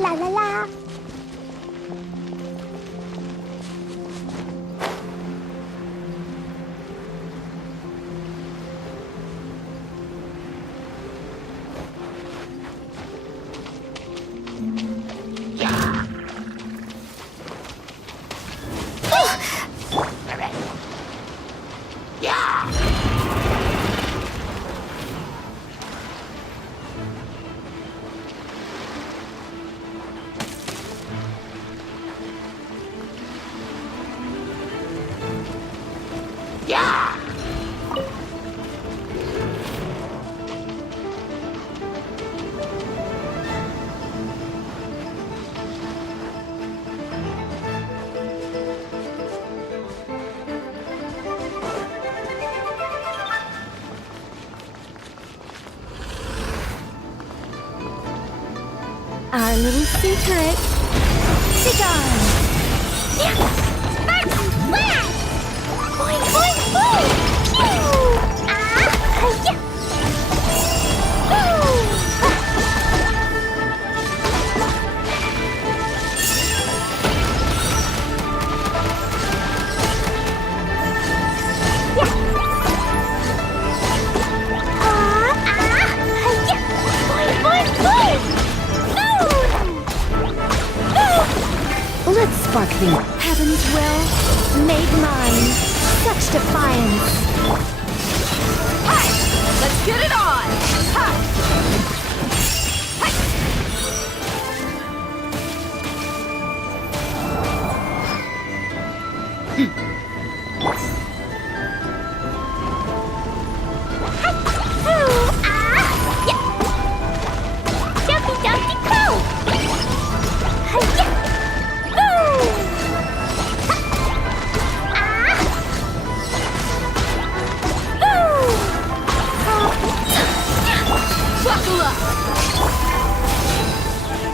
啦啦啦。Our little secret. Cigar. Yeah. Sparks. Flash. Boing, boing, boing. Pew. Ah. Yeah. Let's spark the heaven's will, made mine. Such defiance. Hey, let's get it on. Ha.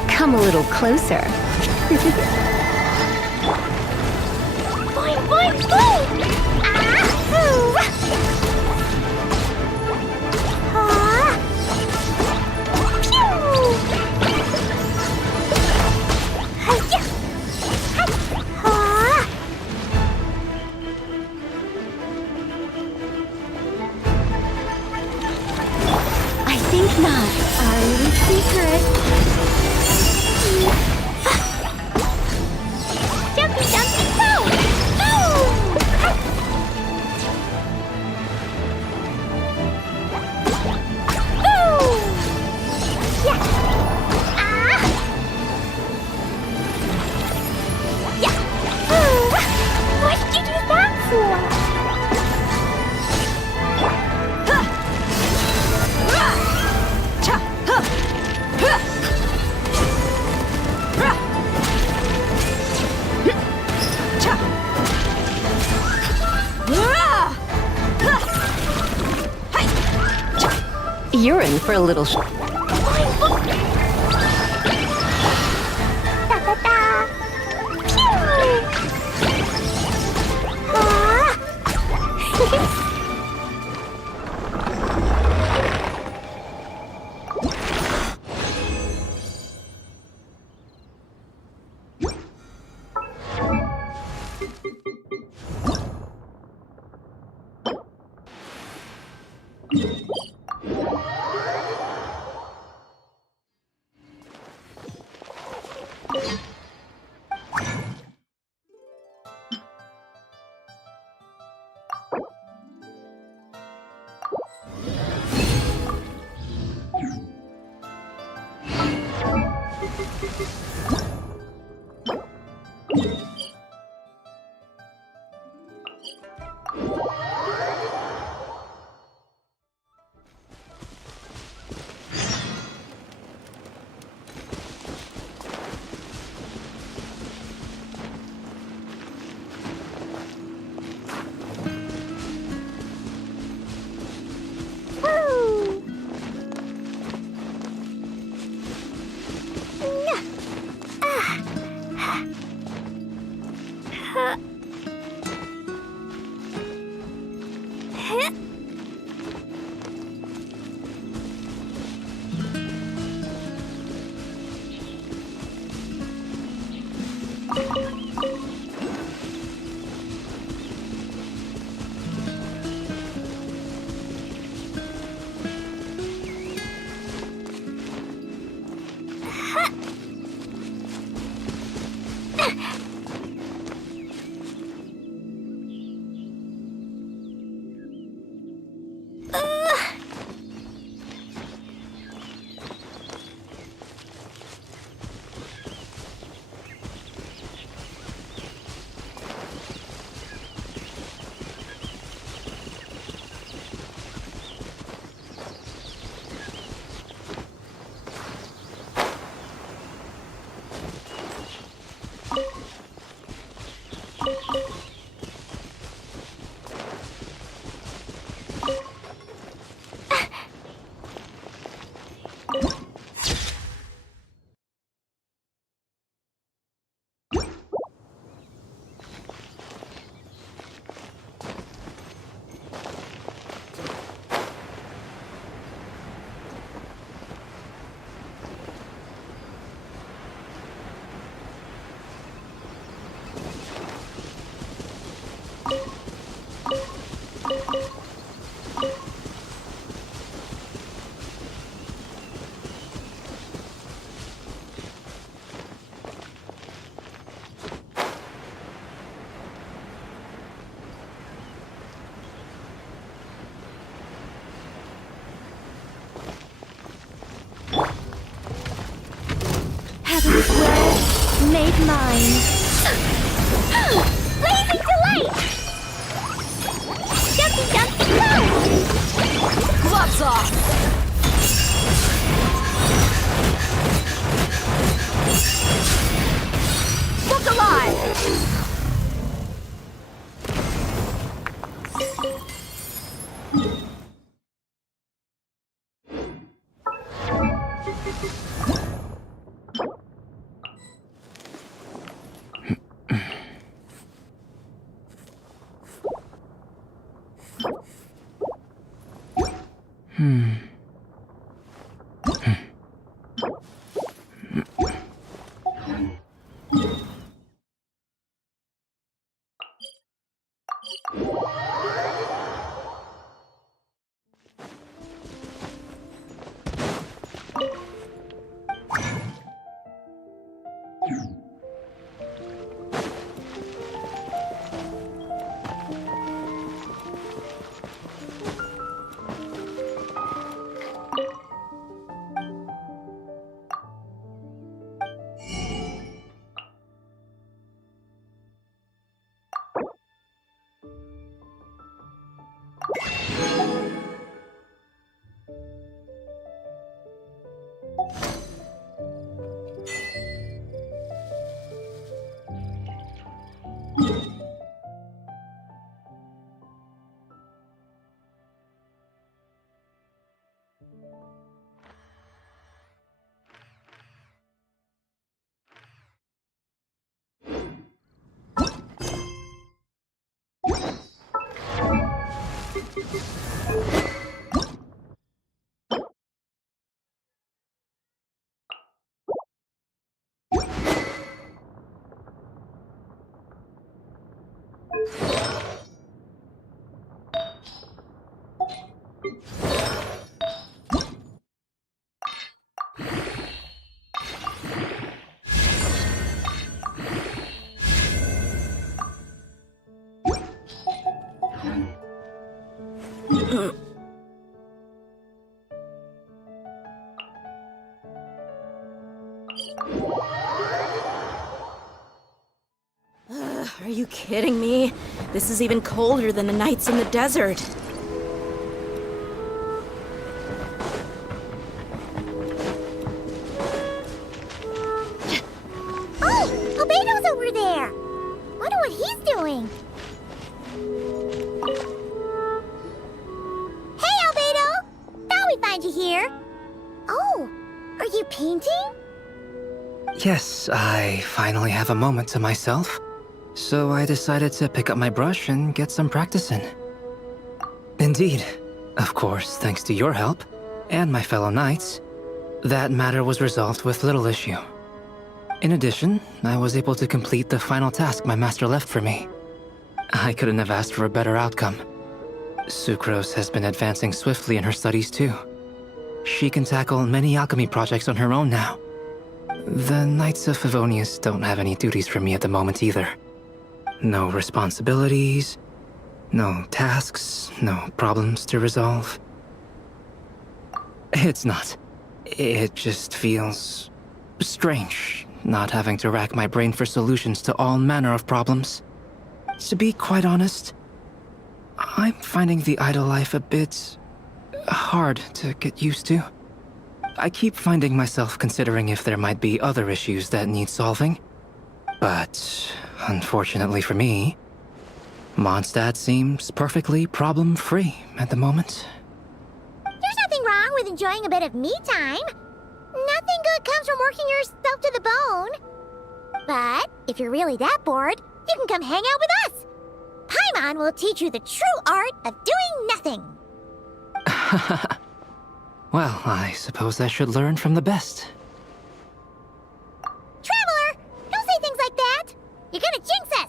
Come a little closer. Boing, boing, boing! I think not. Our little secret. Jumpy, jumpy, go! Yeah! Yeah! What did you do that for? You're in for a little Da da da! Pew! Heaven's will made mine. Blazing delight! Jumpy, jumpy, go! Gloves off! Look alive! Are you kidding me? This is even colder than the nights in the desert. Oh, Albedo's over there. Wonder what he's doing. Hey, Albedo! Thought we'd find you here. Oh, are you painting? Yes, I finally have a moment to myself. So I decided to pick up my brush and get some practice in. Indeed. Of course, thanks to your help, and my fellow knights, that matter was resolved with little issue. In addition, I was able to complete the final task my master left for me. I couldn't have asked for a better outcome. Sucrose has been advancing swiftly in her studies too. She can tackle many alchemy projects on her own now. The Knights of Favonius don't have any duties for me at the moment either. No responsibilities, no tasks, no problems to resolve. It's not. It just feels strange, not having to rack my brain for solutions to all manner of problems. To be quite honest, I'm finding the idle life a bit hard to get used to. I keep finding myself considering if there might be other issues that need solving. But, unfortunately for me, Mondstadt seems perfectly problem-free at the moment. There's nothing wrong with enjoying a bit of me time. Nothing good comes from working yourself to the bone. But if you're really that bored, you can come hang out with us. Paimon will teach you the true art of doing nothing. Well, I suppose I should learn from the best. Traveler, don't say things like that. You're gonna jinx us.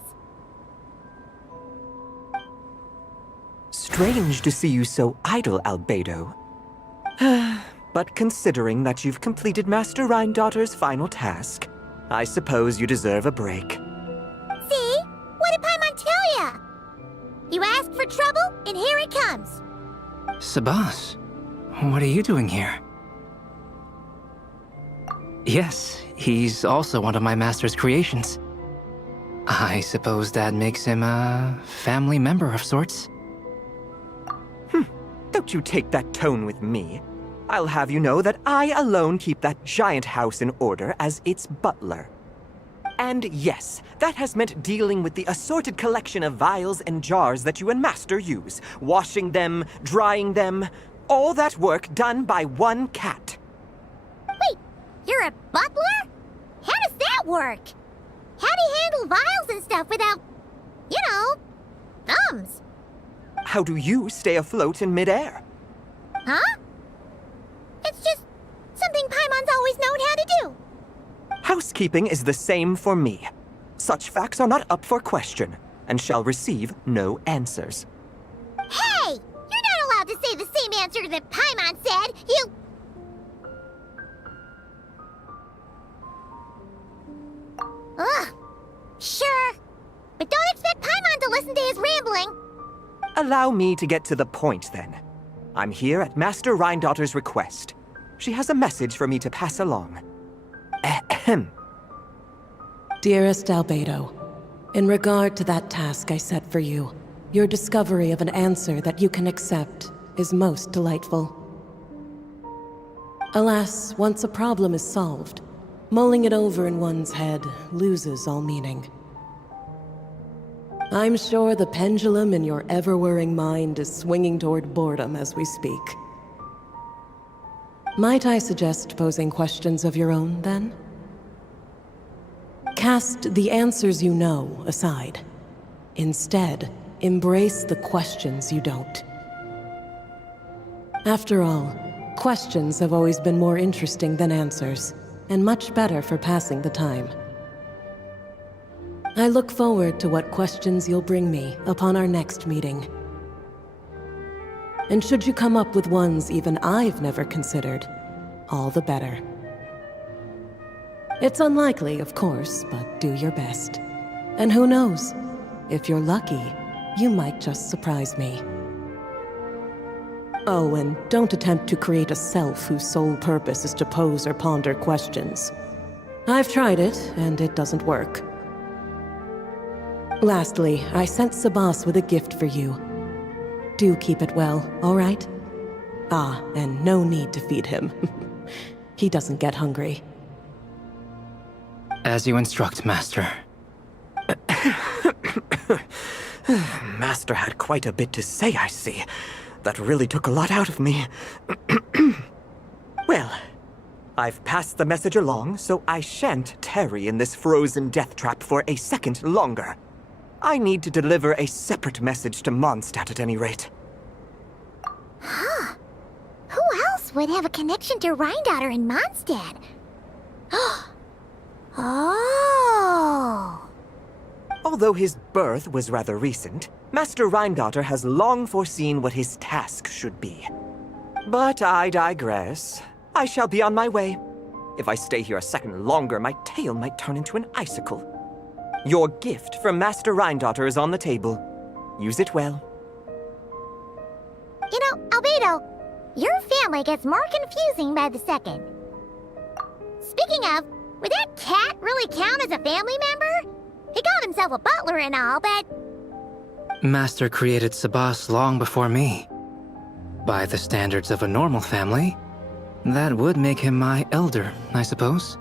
Strange to see you so idle, Albedo. But considering that you've completed Master Rhindaughter's final task, I suppose you deserve a break. See? What did Paimon tell ya? You asked for trouble, and here it comes. Sebas, what are you doing here? Yes, he's also one of my master's creations. I suppose that makes him a family member of sorts. Don't you take that tone with me. I'll have you know that I alone keep that giant house in order as its butler. And yes, that has meant dealing with the assorted collection of vials and jars that you and Master use, washing them, drying them, all that work done by one cat. Wait, you're a butler? How does that work? How do you handle vials and stuff without, thumbs? How do you stay afloat in midair? Huh? It's just something Paimon's always known how to do. Housekeeping is the same for me. Such facts are not up for question, and shall receive no answers. Hey! You're not allowed to say the same answer that Paimon said! You... Ugh. Sure. But don't expect Paimon to listen to his rambling. Allow me to get to the point, then. I'm here at Master Rhindaughter's request. She has a message for me to pass along. Ahem. Dearest Albedo, in regard to that task I set for you, your discovery of an answer that you can accept is most delightful. Alas, once a problem is solved, mulling it over in one's head loses all meaning. I'm sure the pendulum in your ever-whirring mind is swinging toward boredom as we speak. Might I suggest posing questions of your own, then? Cast the answers you know aside. Instead, embrace the questions you don't. After all, questions have always been more interesting than answers, and much better for passing the time. I look forward to what questions you'll bring me upon our next meeting. And should you come up with ones even I've never considered, all the better. It's unlikely, of course, but do your best. And who knows? If you're lucky, you might just surprise me. Oh, and don't attempt to create a self whose sole purpose is to pose or ponder questions. I've tried it, and it doesn't work. Lastly, I sent Sabas with a gift for you. Do keep it well, all right? Ah, and no need to feed him. He doesn't get hungry. As you instruct, Master. Master had quite a bit to say, I see. That really took a lot out of me. Well, I've passed the message along, so I shan't tarry in this frozen death trap for a second longer. I need to deliver a separate message to Mondstadt at any rate. Who else would have a connection to Rhindaughter and Mondstadt? Oh! Although his birth was rather recent, Master Rhindaughter has long foreseen what his task should be. But I digress. I shall be on my way. If I stay here a second longer, my tail might turn into an icicle. Your gift from Master Rhindaughter is on the table. Use it well. You know, Albedo, your family gets more confusing by the second. Speaking of, would that cat really count as a family member? He called himself a butler and all, but... Master created Sabas long before me. By the standards of a normal family, that would make him my elder, I suppose.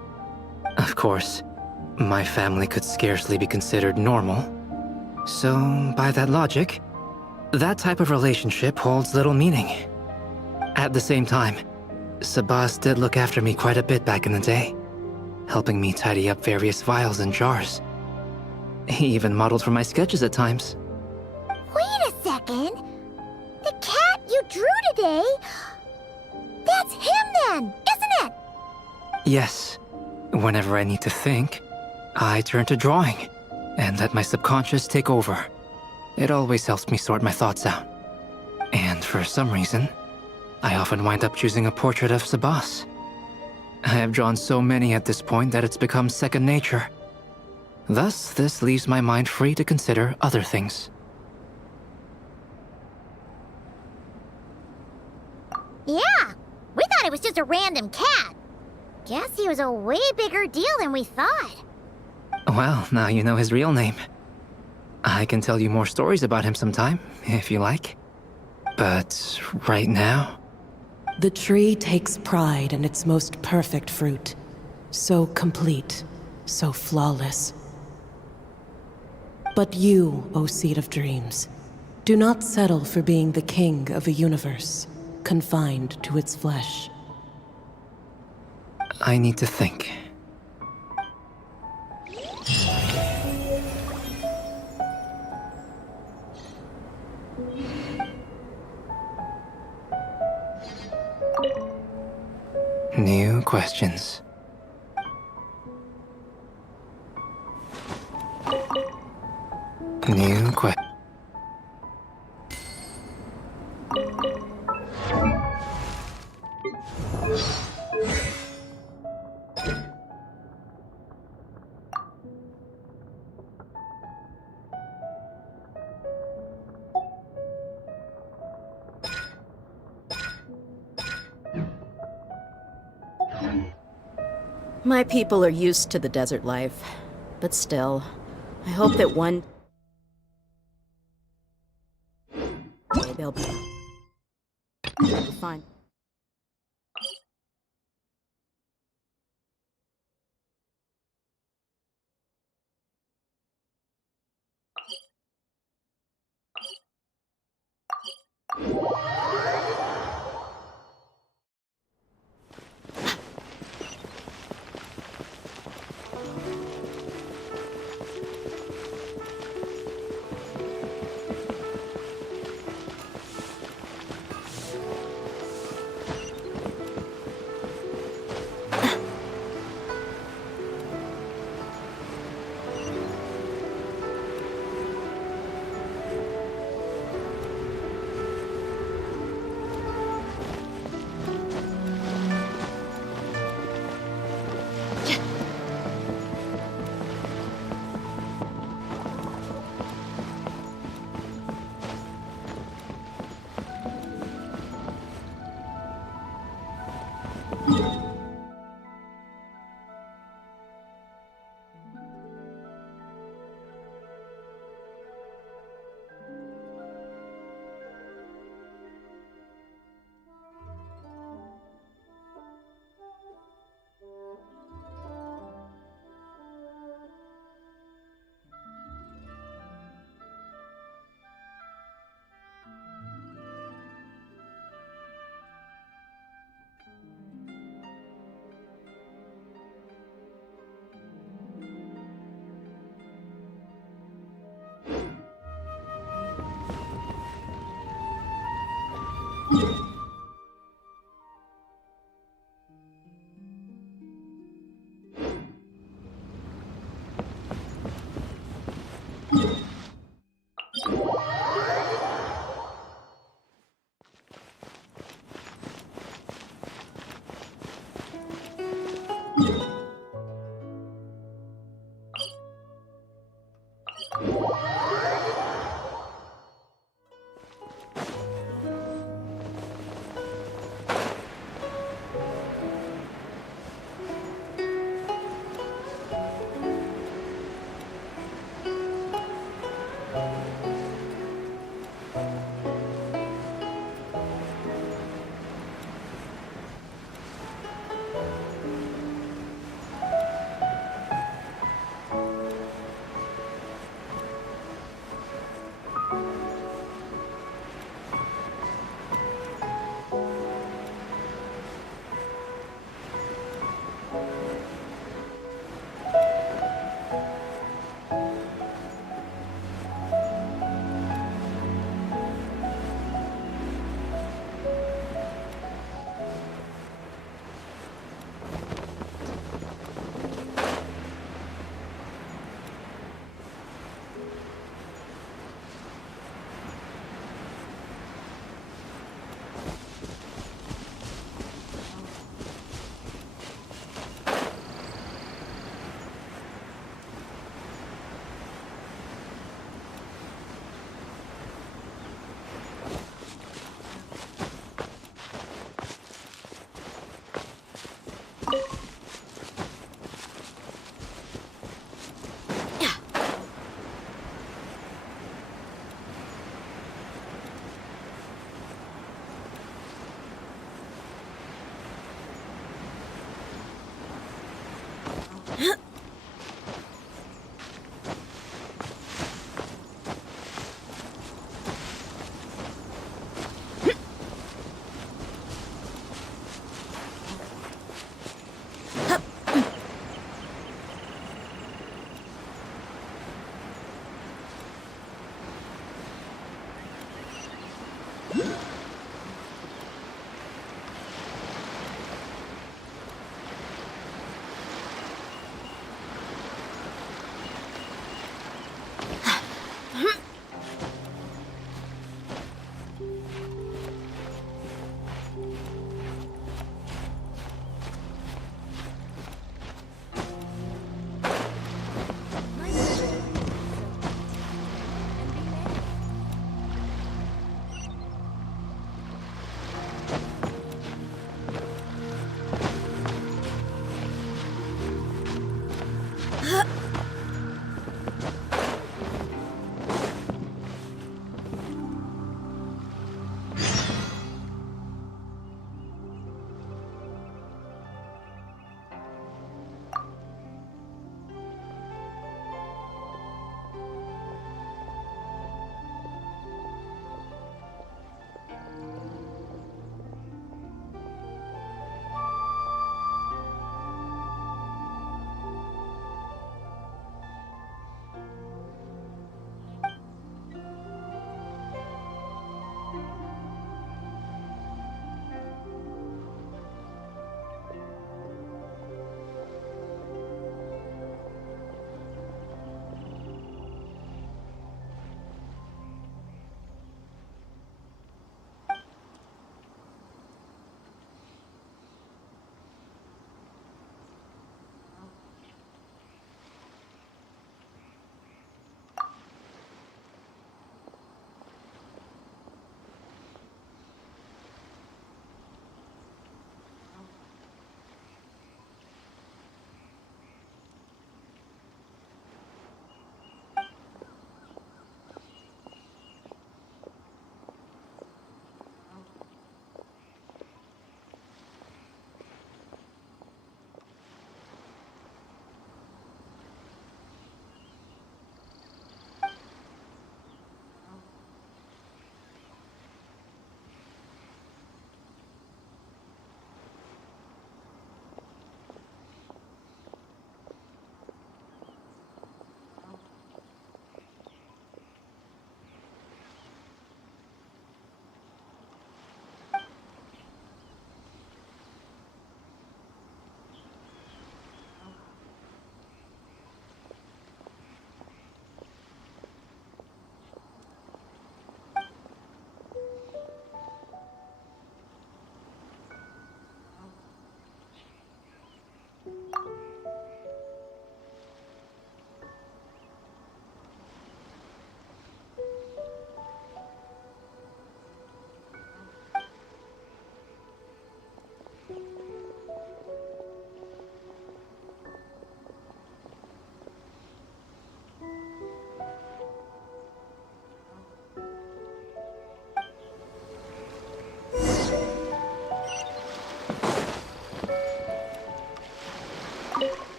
Of course, my family could scarcely be considered normal. So, by that logic, that type of relationship holds little meaning. At the same time, Sabas did look after me quite a bit back in the day, helping me tidy up various vials and jars. He even modeled for my sketches at times. Wait a second. The cat you drew today... That's him then, isn't it? Yes. Whenever I need to think, I turn to drawing, and let my subconscious take over. It always helps me sort my thoughts out. And for some reason, I often wind up choosing a portrait of Sabas. I have drawn so many at this point that it's become second nature. Thus, this leaves my mind free to consider other things. Yeah, we thought it was just a random cat. Guess he was a way bigger deal than we thought. Well, now you know his real name. I can tell you more stories about him sometime, if you like. But right now... The tree takes pride in its most perfect fruit. So complete, so flawless. But you, O Seed of Dreams, do not settle for being the king of a universe, confined to its flesh. I need to think. New questions. New que- My people are used to the desert life, but still, I hope that one day they'll be fine.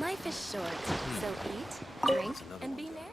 Life is short, so eat, drink, and be merry.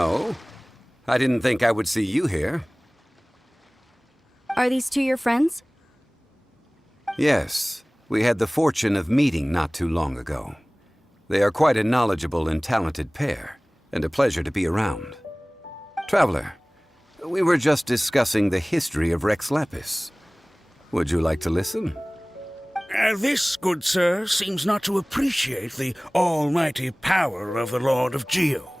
Oh? I didn't think I would see you here. Are these two your friends? Yes, we had the fortune of meeting not too long ago. They are quite a knowledgeable and talented pair, and a pleasure to be around. Traveler, we were just discussing the history of Rex Lapis. Would you like to listen? This, good sir, seems not to appreciate the almighty power of the Lord of Geo.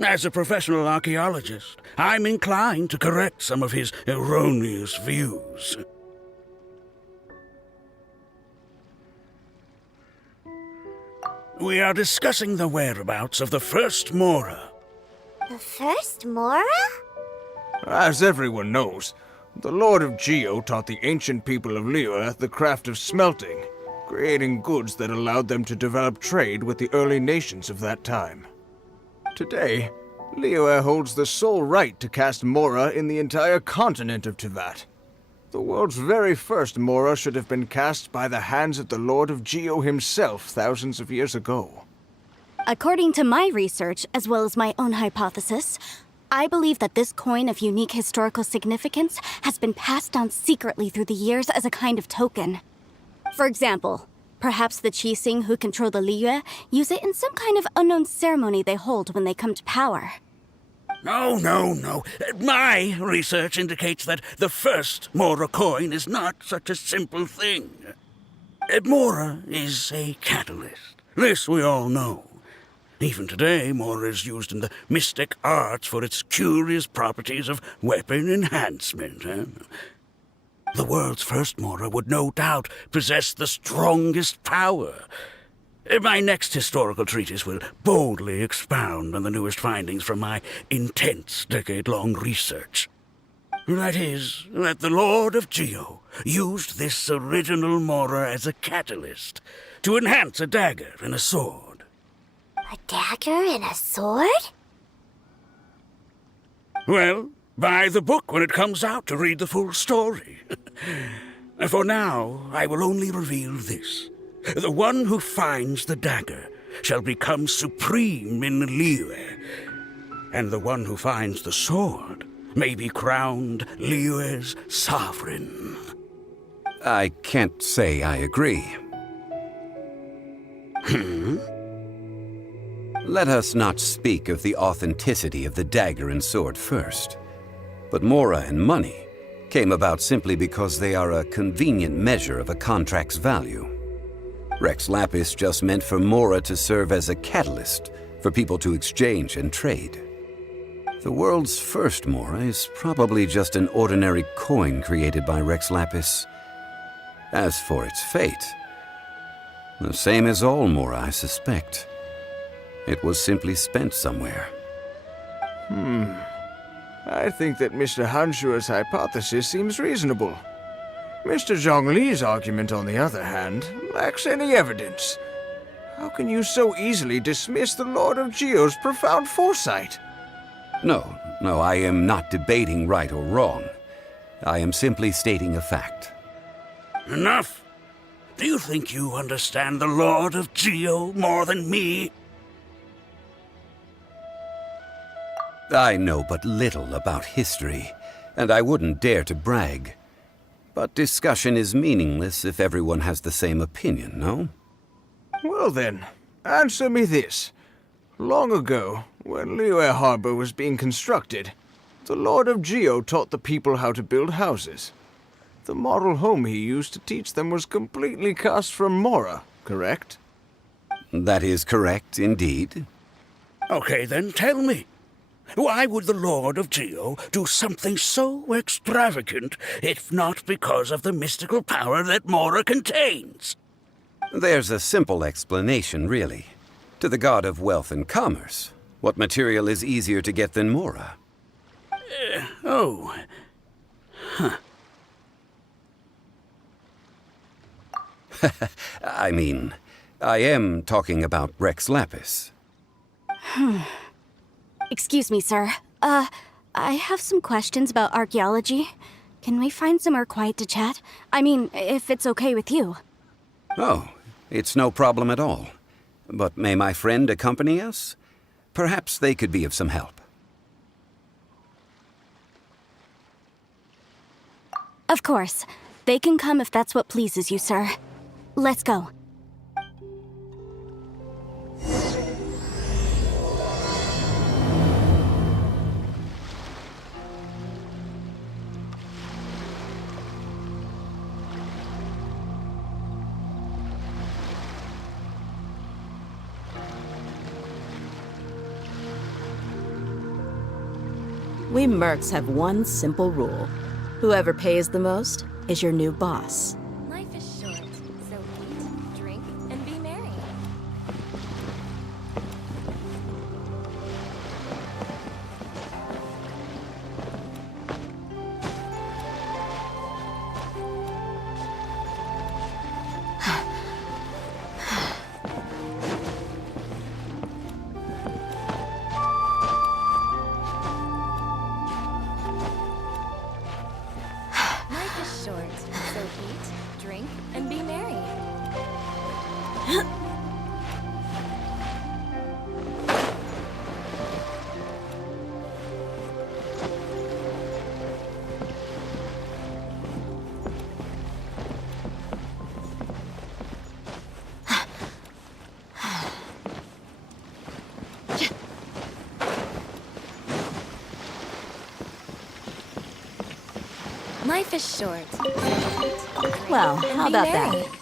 As a professional archaeologist, I'm inclined to correct some of his erroneous views. We are discussing the whereabouts of the first Mora. The first Mora? As everyone knows, the Lord of Geo taught the ancient people of Liyue the craft of smelting, creating goods that allowed them to develop trade with the early nations of that time. Today, Liyue holds the sole right to cast Mora in the entire continent of Teyvat. The world's very first Mora should have been cast by the hands of the Lord of Geo himself thousands of years ago. According to my research, as well as my own hypothesis, I believe that this coin of unique historical significance has been passed down secretly through the years as a kind of token. For example, perhaps the Qixing who control the Liyue use it in some kind of unknown ceremony they hold when they come to power. No. My research indicates that the first Mora coin is not such a simple thing. Mora is a catalyst. This we all know. Even today, Mora is used in the mystic arts for its curious properties of weapon enhancement. The world's first Mora would no doubt possess the strongest power. My next historical treatise will boldly expound on the newest findings from my intense decade-long research. That is, that the Lord of Geo used this original Mora as a catalyst to enhance a dagger and a sword. A dagger and a sword? Well, buy the book when it comes out to read the full story. For now, I will only reveal this. The one who finds the dagger shall become supreme in Liyue, and the one who finds the sword may be crowned Liyue's sovereign. I can't say I agree. Let us not speak of the authenticity of the dagger and sword first. But Mora and money came about simply because they are a convenient measure of a contract's value. Rex Lapis just meant for Mora to serve as a catalyst for people to exchange and trade. The world's first Mora is probably just an ordinary coin created by Rex Lapis. As for its fate, the same as all Mora, I suspect. It was simply spent somewhere. I think that Mr. Hanshua's hypothesis seems reasonable. Mr. Zhongli's argument, on the other hand, lacks any evidence. How can you so easily dismiss the Lord of Geo's profound foresight? No, I am not debating right or wrong. I am simply stating a fact. Enough! Do you think you understand the Lord of Geo more than me? I know but little about history, and I wouldn't dare to brag. But discussion is meaningless if everyone has the same opinion, no? Well then, answer me this. Long ago, when Liyue Harbor was being constructed, the Lord of Geo taught the people how to build houses. The model home he used to teach them was completely cast from Mora, correct? That is correct, indeed. Okay, then tell me. Why would the Lord of Geo do something so extravagant if not because of the mystical power that Mora contains? There's a simple explanation, really. To the god of wealth and commerce, what material is easier to get than Mora? I mean, I am talking about Rex Lapis. Excuse me, sir. I have some questions about archaeology. Can we find somewhere quiet to chat? I mean, if it's okay with you. Oh, it's no problem at all. But may my friend accompany us? Perhaps they could be of some help. Of course. They can come if that's what pleases you, sir. Let's go. We mercs have one simple rule. Whoever pays the most is your new boss. Life is short, so eat, drink, and be merry. Life is short, so eat, drink, and be merry. Life is short. So eat, drink, Well, and how be about merry. that?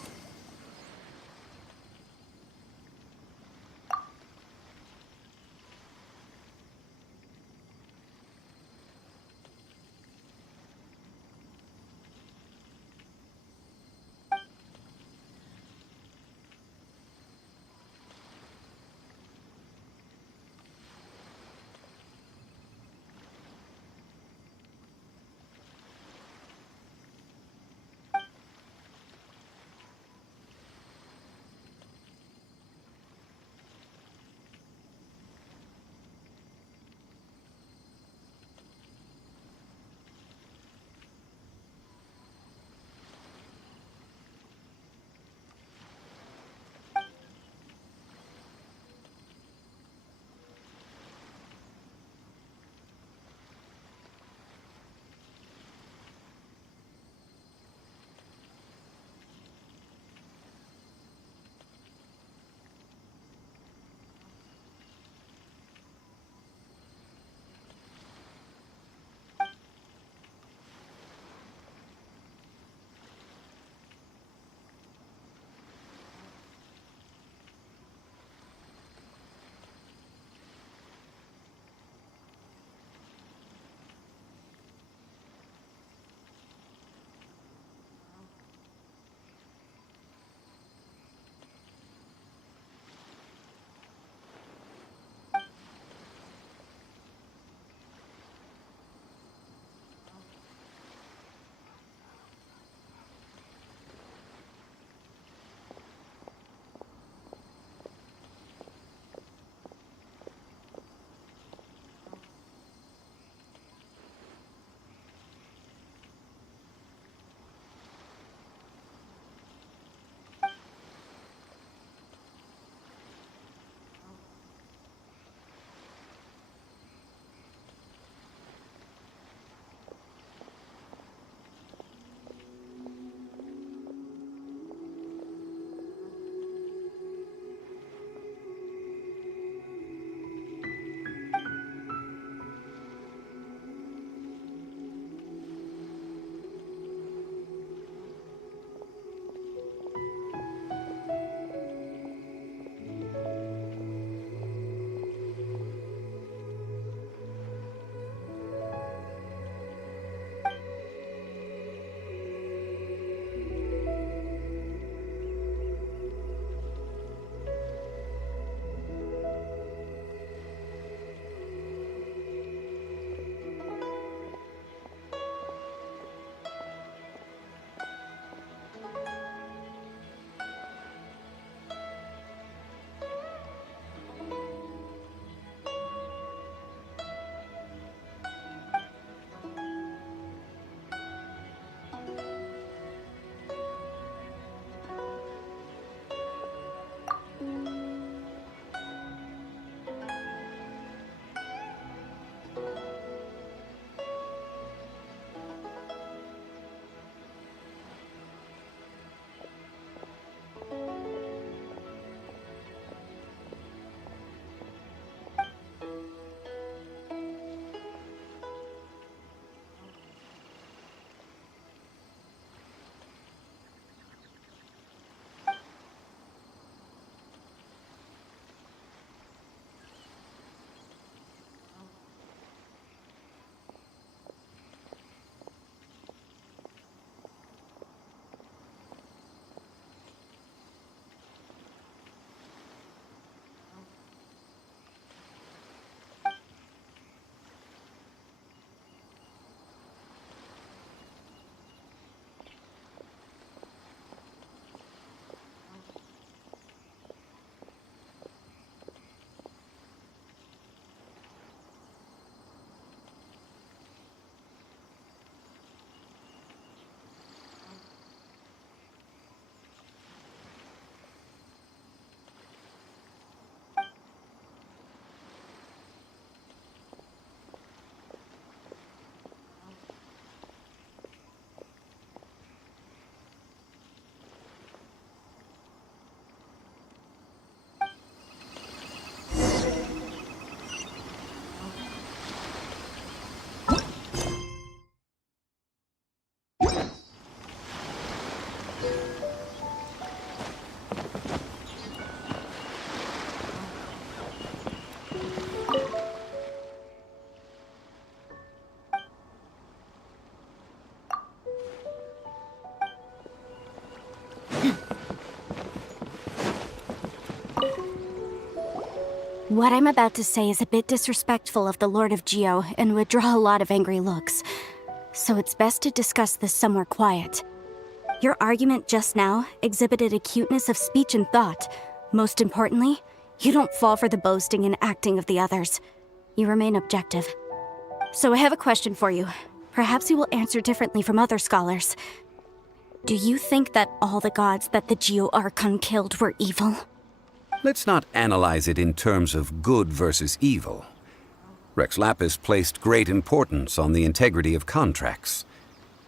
What I'm about to say is a bit disrespectful of the Lord of Geo and would draw a lot of angry looks. So it's best to discuss this somewhere quiet. Your argument just now exhibited acuteness of speech and thought. Most importantly, you don't fall for the boasting and acting of the others. You remain objective. So I have a question for you. Perhaps you will answer differently from other scholars. Do you think that all the gods that the Geo Archon killed were evil? Let's not analyze it in terms of good versus evil. Rex Lapis placed great importance on the integrity of contracts.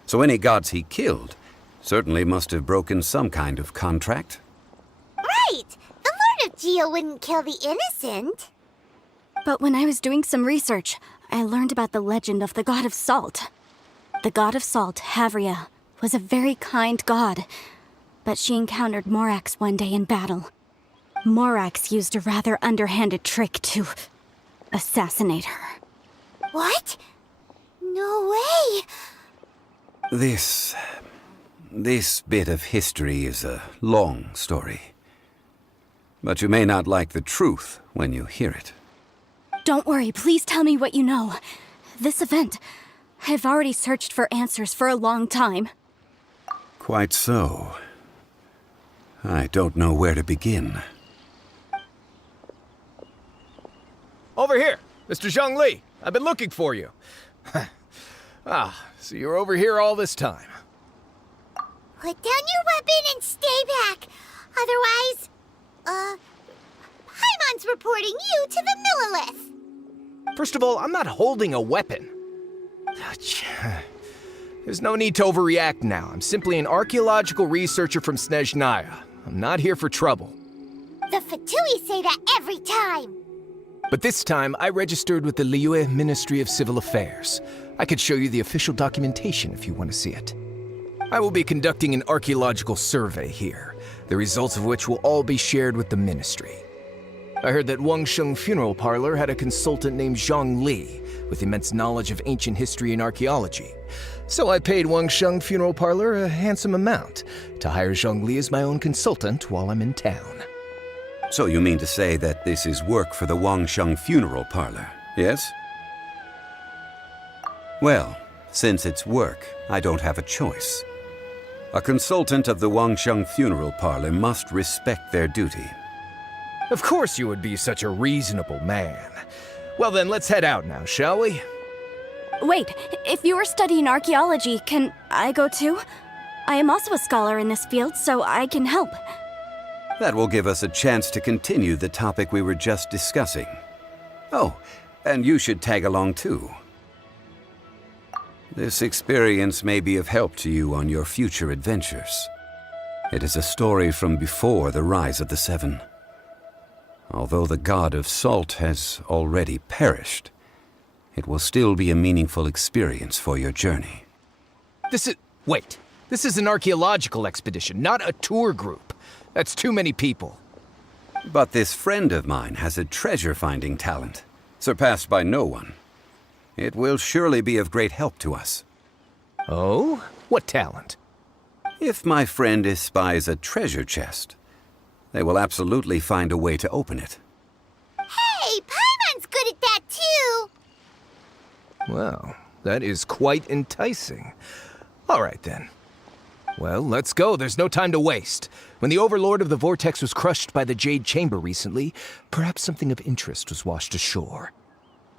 So any gods he killed certainly must have broken some kind of contract. Right! The Lord of Geo wouldn't kill the innocent. But when I was doing some research, I learned about the legend of the god of salt. The god of salt, Havria, was a very kind god, but she encountered Morax one day in battle. Morax used a rather underhanded trick to assassinate her. What? No way! This bit of history is a long story. But you may not like the truth when you hear it. Don't worry, please tell me what you know. This event, I've already searched for answers for a long time. Quite so. I don't know where to begin. Over here, Mr. Zhongli. I've been looking for you. So you're over here all this time. Put down your weapon and stay back. Otherwise, Paimon's reporting you to the Millilith. First of all, I'm not holding a weapon. There's no need to overreact now. I'm simply an archaeological researcher from Snezhnaya. I'm not here for trouble. The Fatui say that every time. But this time, I registered with the Liyue Ministry of Civil Affairs. I could show you the official documentation if you want to see it. I will be conducting an archaeological survey here, the results of which will all be shared with the ministry. I heard that Wangsheng Funeral Parlor had a consultant named Zhongli with immense knowledge of ancient history and archaeology. So I paid Wangsheng Funeral Parlor a handsome amount to hire Zhongli as my own consultant while I'm in town. So you mean to say that this is work for the Wangsheng Funeral Parlor, yes? Well, since it's work, I don't have a choice. A consultant of the Wangsheng Funeral Parlor must respect their duty. Of course you would be such a reasonable man. Well then, let's head out now, shall we? Wait, if you are studying archaeology, can I go too? I am also a scholar in this field, so I can help. That will give us a chance to continue the topic we were just discussing. Oh, and you should tag along too. This experience may be of help to you on your future adventures. It is a story from before the rise of the Seven. Although the god of salt has already perished, it will still be a meaningful experience for your journey. Wait, this is an archaeological expedition, not a tour group. That's too many people. But this friend of mine has a treasure-finding talent, surpassed by no one. It will surely be of great help to us. Oh? What talent? If my friend espies a treasure chest, they will absolutely find a way to open it. Hey, Paimon's good at that too! Well, that is quite enticing. All right then. Well, let's go. There's no time to waste. When the Overlord of the Vortex was crushed by the Jade Chamber recently, perhaps something of interest was washed ashore.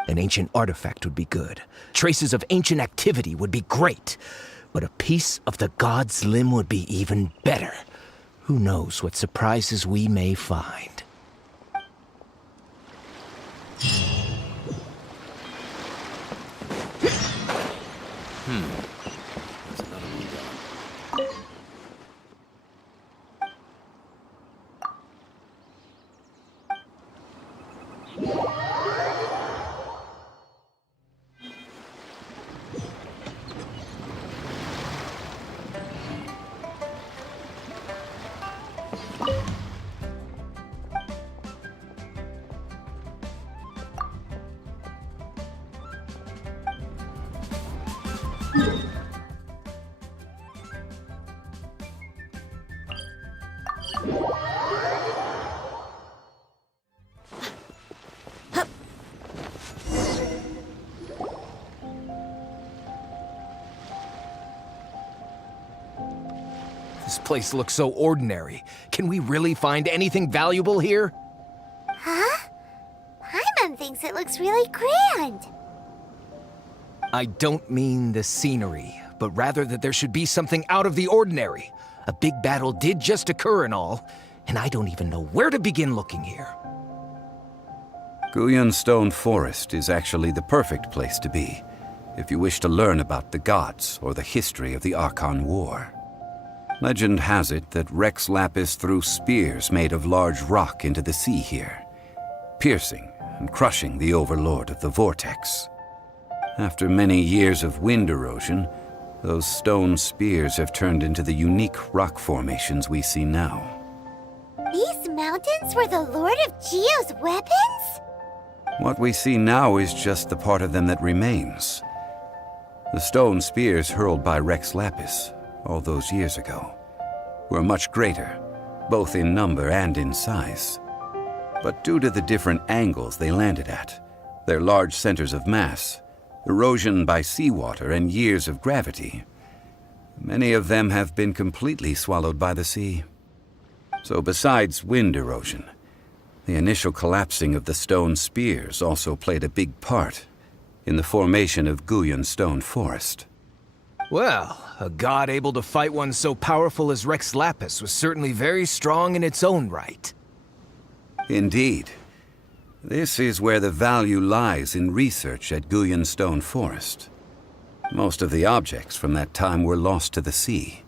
An ancient artifact would be good. Traces of ancient activity would be great. But a piece of the god's limb would be even better. Who knows what surprises we may find. This place looks so ordinary. Can we really find anything valuable here? Huh? Paimon thinks it looks really grand. I don't mean the scenery, but rather that there should be something out of the ordinary. A big battle did just occur and all, and I don't even know where to begin looking here. Guyan Stone Forest is actually the perfect place to be, if you wish to learn about the gods or the history of the Archon War. Legend has it that Rex Lapis threw spears made of large rock into the sea here, piercing and crushing the Overlord of the Vortex. After many years of wind erosion, those stone spears have turned into the unique rock formations we see now. These mountains were the Lord of Geo's weapons? What we see now is just the part of them that remains. The stone spears hurled by Rex Lapis all those years ago were much greater, both in number and in size. But due to the different angles they landed at, their large centers of mass, erosion by seawater, and years of gravity, many of them have been completely swallowed by the sea. So besides wind erosion, the initial collapsing of the stone spears also played a big part in the formation of Guyan Stone Forest. Well, a god able to fight one so powerful as Rex Lapis was certainly very strong in its own right. Indeed. This is where the value lies in research at Guyan Stone Forest. Most of the objects from that time were lost to the sea.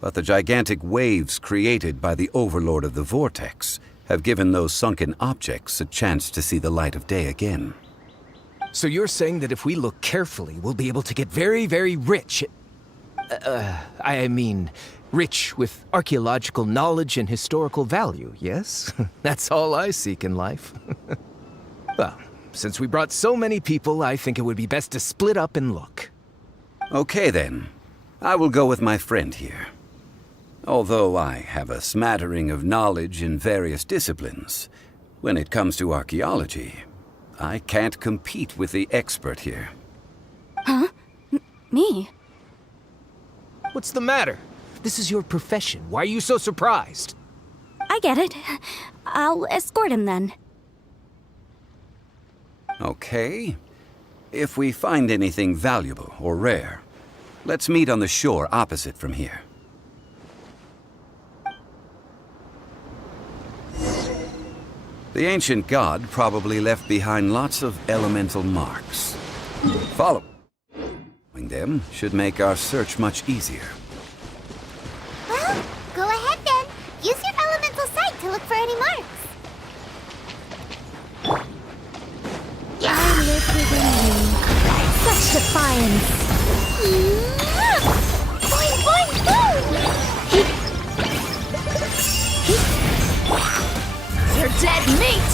But the gigantic waves created by the Overlord of the Vortex have given those sunken objects a chance to see the light of day again. So you're saying that if we look carefully, we'll be able to get very, very rich. I mean, rich with archaeological knowledge and historical value, yes? That's all I seek in life. Well, since we brought so many people, I think it would be best to split up and look. Okay then. I will go with my friend here. Although I have a smattering of knowledge in various disciplines, when it comes to archaeology, I can't compete with the expert here. Huh? Me? What's the matter? This is your profession. Why are you so surprised? I get it. I'll escort him then. Okay. If we find anything valuable or rare, let's meet on the shore opposite from here. The ancient god probably left behind lots of elemental marks. Following them should make our search much easier. Well, go ahead then. Use your elemental sight to look for any marks. I live within you. Such defiance. Boing, boing, boom! You're dead meat!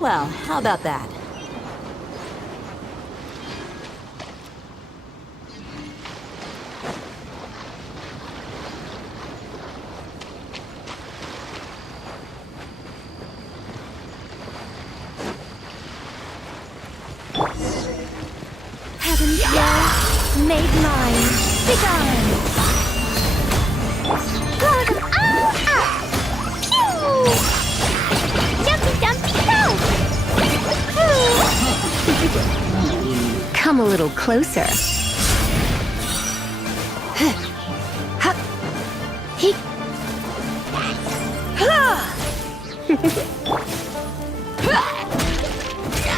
Well, how about that? Heaven's will made mine. Begone! Blow them all up! Pew! Jumpy, dumpy, go! Come a little closer.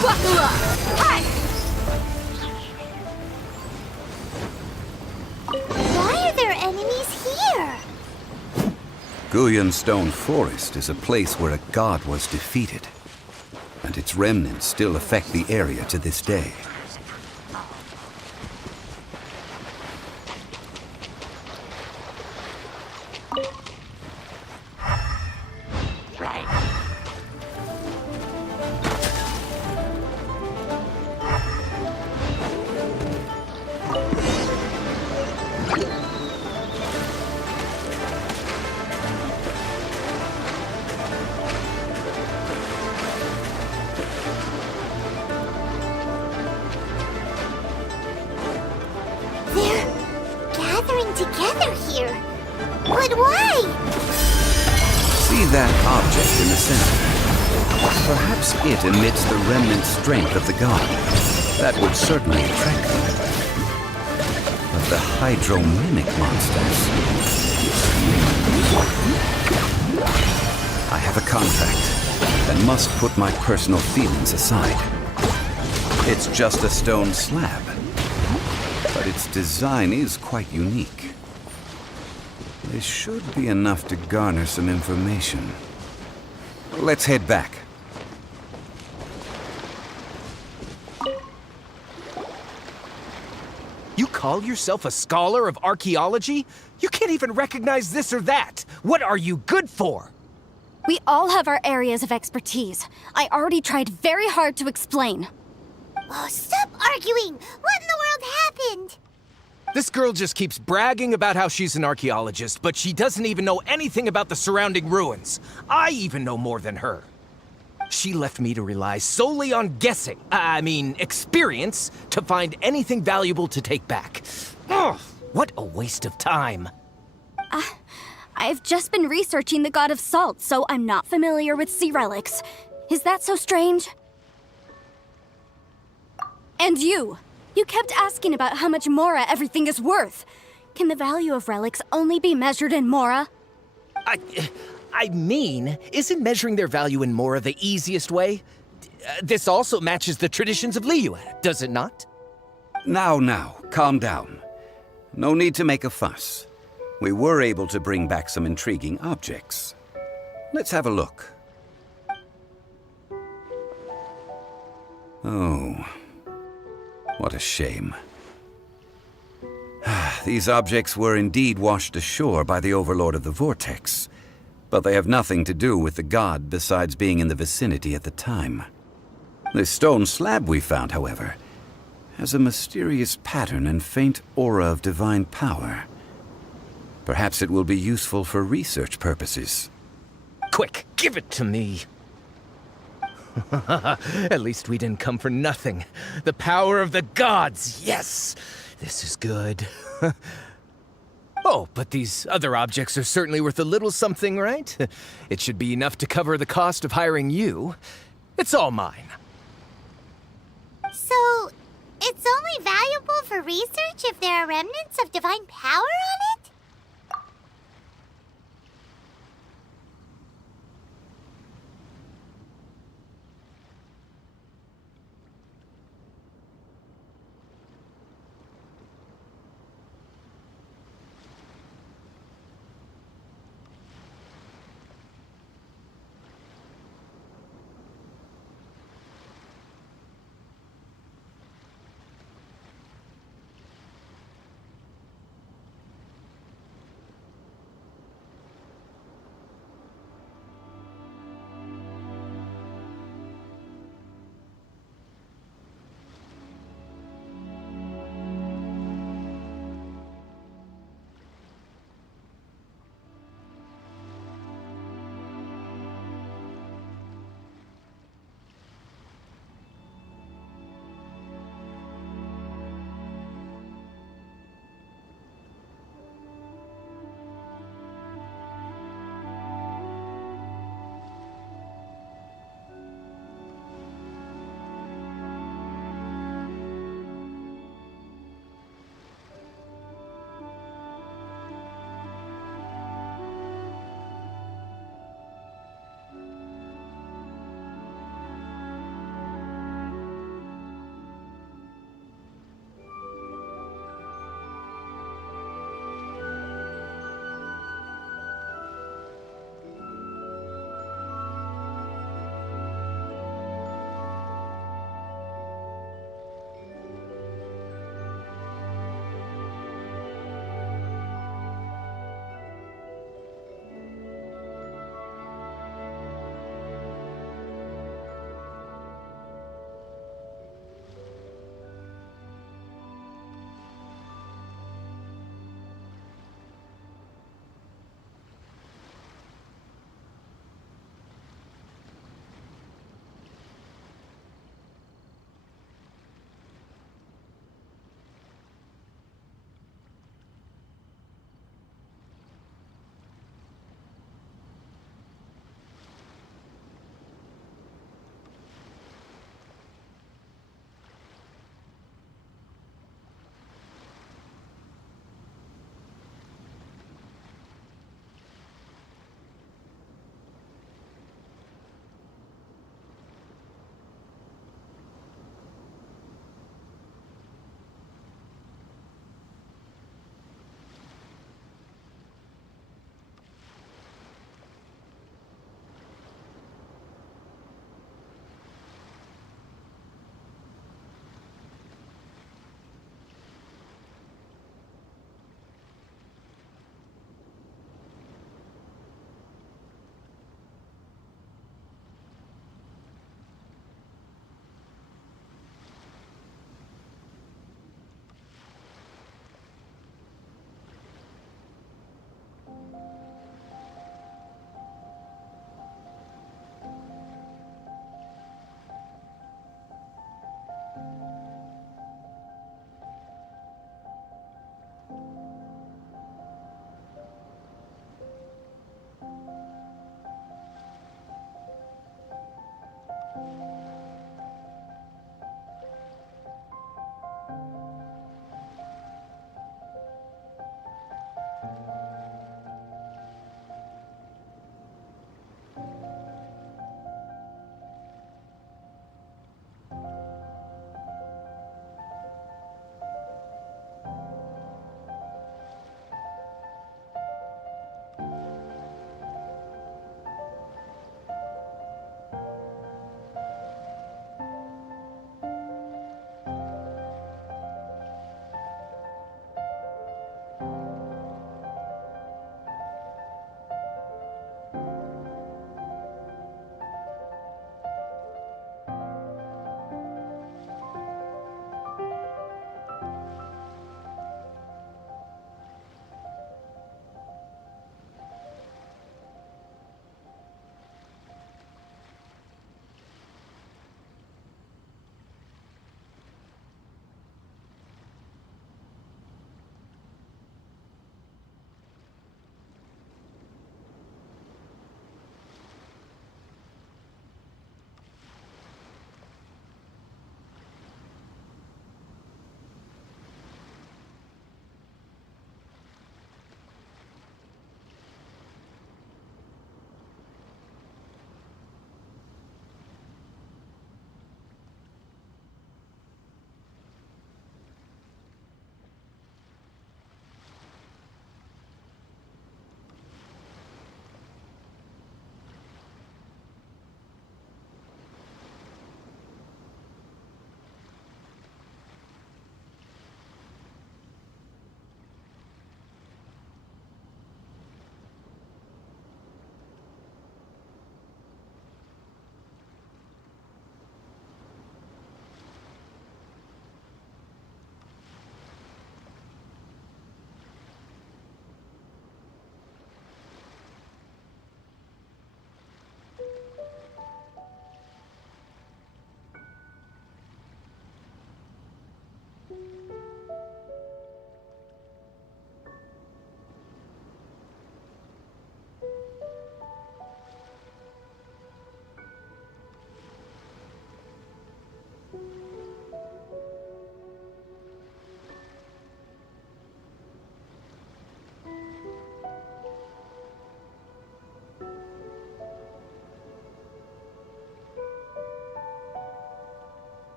Buckle up! Why are there enemies here? Guyan Stone Forest is a place where a god was defeated, and its remnants still affect the area to this day. Together here. But why? See that object in the center? Perhaps it emits the remnant strength of the god. That would certainly attract them. But the hydro-mimic monsters... I have a contract and must put my personal feelings aside. It's just a stone slab, but its design is quite unique. This should be enough to garner some information. Let's head back. You call yourself a scholar of archaeology? You can't even recognize this or that. What are you good for? We all have our areas of expertise. I already tried very hard to explain. Oh, stop arguing! What in the world happened? This girl just keeps bragging about how she's an archaeologist, but she doesn't even know anything about the surrounding ruins. I even know more than her. She left me to rely solely on guessing, experience, to find anything valuable to take back. Ugh, what a waste of time. I've just been researching the god of salt, so I'm not familiar with sea relics. Is that so strange? And you kept asking about how much Mora everything is worth. Can the value of relics only be measured in Mora? Isn't measuring their value in Mora the easiest way? This also matches the traditions of Liyue, does it not? Now, calm down. No need to make a fuss. We were able to bring back some intriguing objects. Let's have a look. Oh, what a shame. These objects were indeed washed ashore by the Overlord of the Vortex, but they have nothing to do with the god besides being in the vicinity at the time. This stone slab we found, however, has a mysterious pattern and faint aura of divine power. Perhaps it will be useful for research purposes. Quick, give it to me. At least we didn't come for nothing. The power of the gods, yes! This is good. Oh, but these other objects are certainly worth a little something, right? It should be enough to cover the cost of hiring you. It's all mine. So, it's only valuable for research if there are remnants of divine power on it?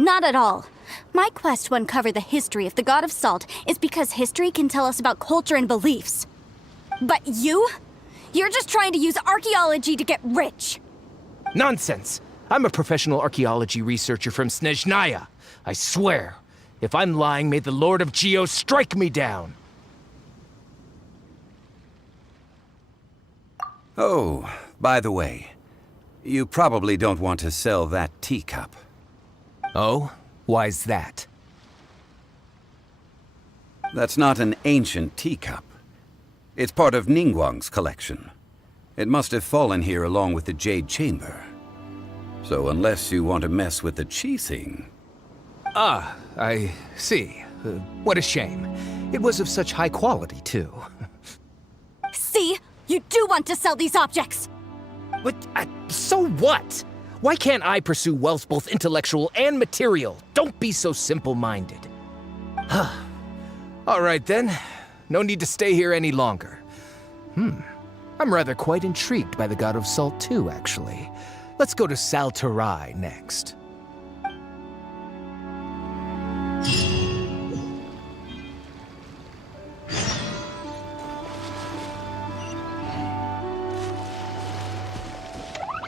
Not at all. My quest to uncover the history of the God of Salt is because history can tell us about culture and beliefs. But you're just trying to use archaeology to get rich. Nonsense! I'm a professional archaeology researcher from Snezhnaya. I swear, if I'm lying, may the Lord of Geo strike me down! Oh, by the way, you probably don't want to sell that teacup. Oh? Why's that? That's not an ancient teacup. It's part of Ningguang's collection. It must have fallen here along with the Jade Chamber. So unless you want to mess with the Qixing... Ah, I see. What a shame. It was of such high quality, too. See? You do want to sell these objects! But, so what? Why can't I pursue wealth both intellectual and material? Don't be so simple-minded. All right, then. No need to stay here any longer. I'm rather quite intrigued by the God of Salt, too, actually. Let's go to Sal Tarai next.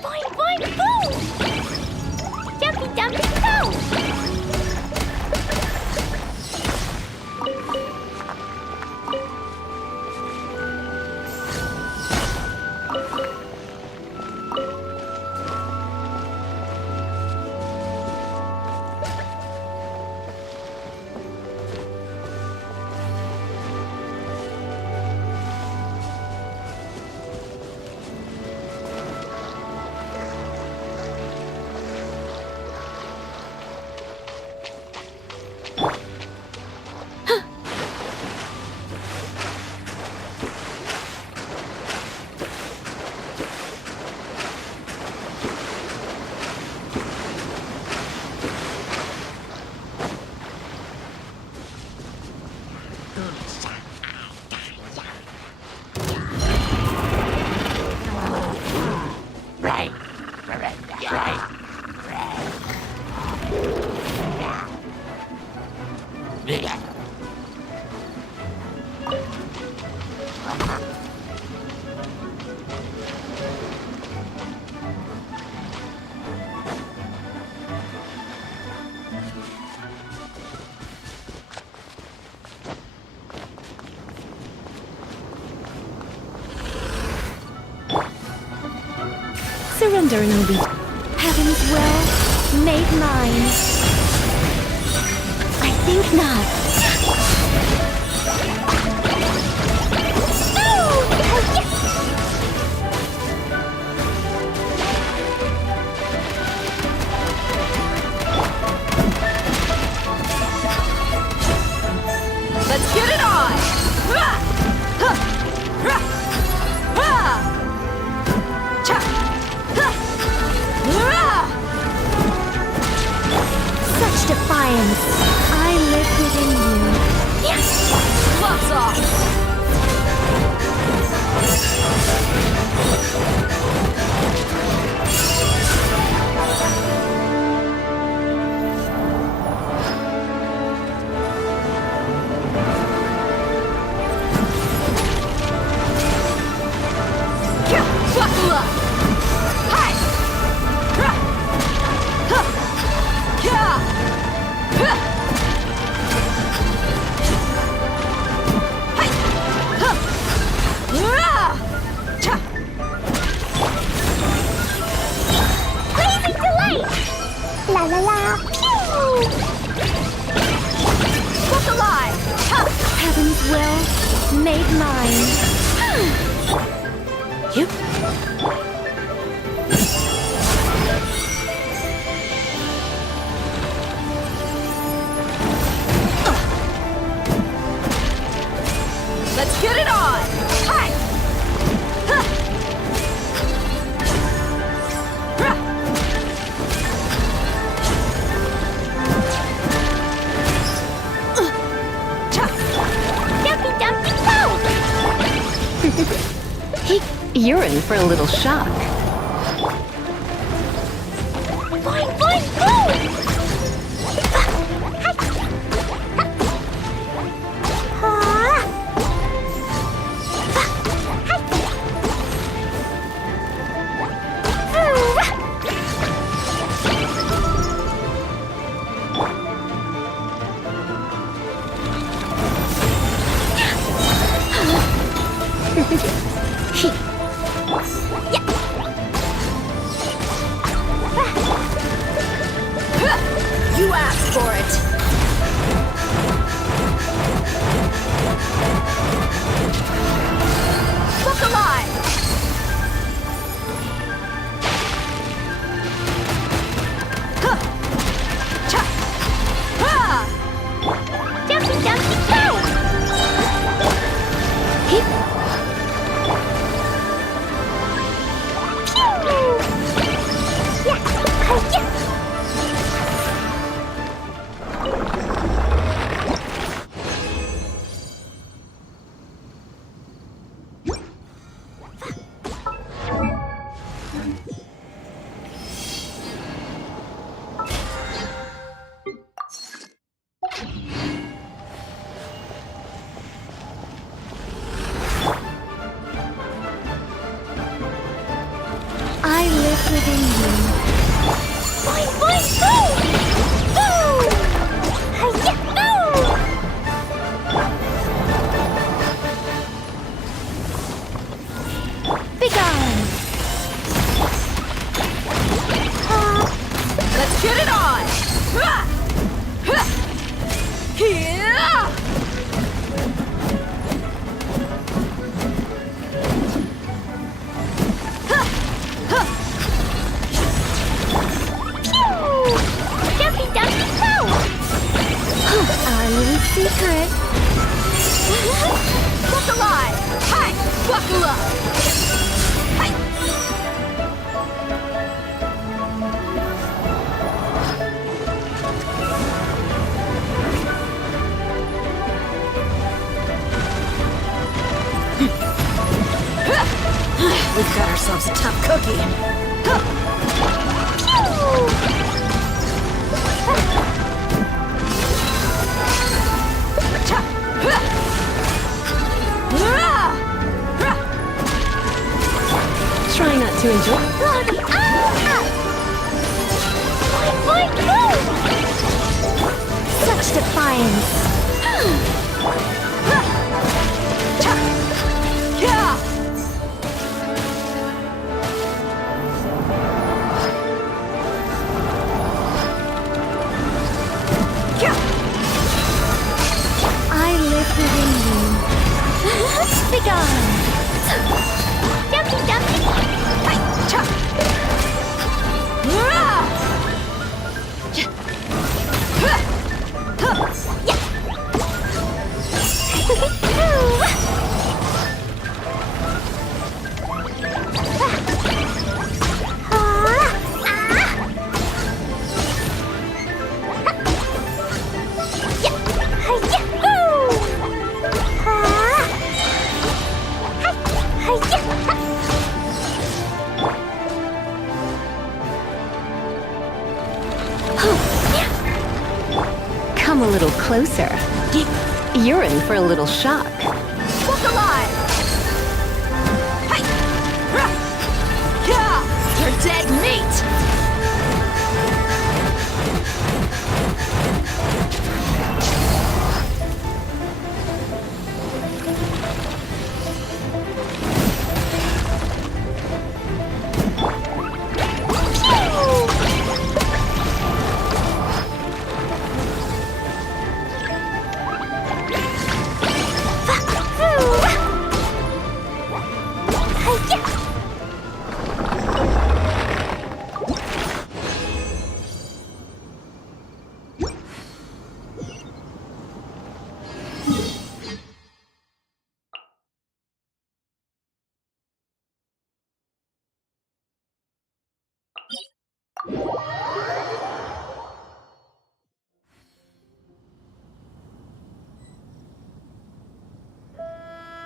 Boing, boing, boom! Jumpy, jumpy, go! Surrender and obey. Heaven's will made mine. I think not. Let's get it on! Such defiance. I live within you. Yes! Gloves off! Buckle up! Hi! Blazing delight! La la la, pew! Look alive! Heaven's will made mine. You? Let's get it on! Hi! Jumpy, jumpy, go! You're in for a little shock. Boing, boing, boom! for it! Look alive! Huh. Cha. Ha. Jumpy, jumpy, go! Hip. Pew! Yeah, yeah! I live within you. Boing, boing, boom! Boom! Hi-ya, boom! Begone! Let's get it on! Ha! Ha! Yeah! Jumpy, jumpy, go! Our little secret. Look alive! Hi! Buckle up! Hi! We've got ourselves a tough cookie. Try not to enjoy. Boing, boing, Such defiance. I live within you. Begone! Jumpy, jumpy! Come a little closer. You're in for a little shock. Look alive! Hi! Yeah! You're dead meat!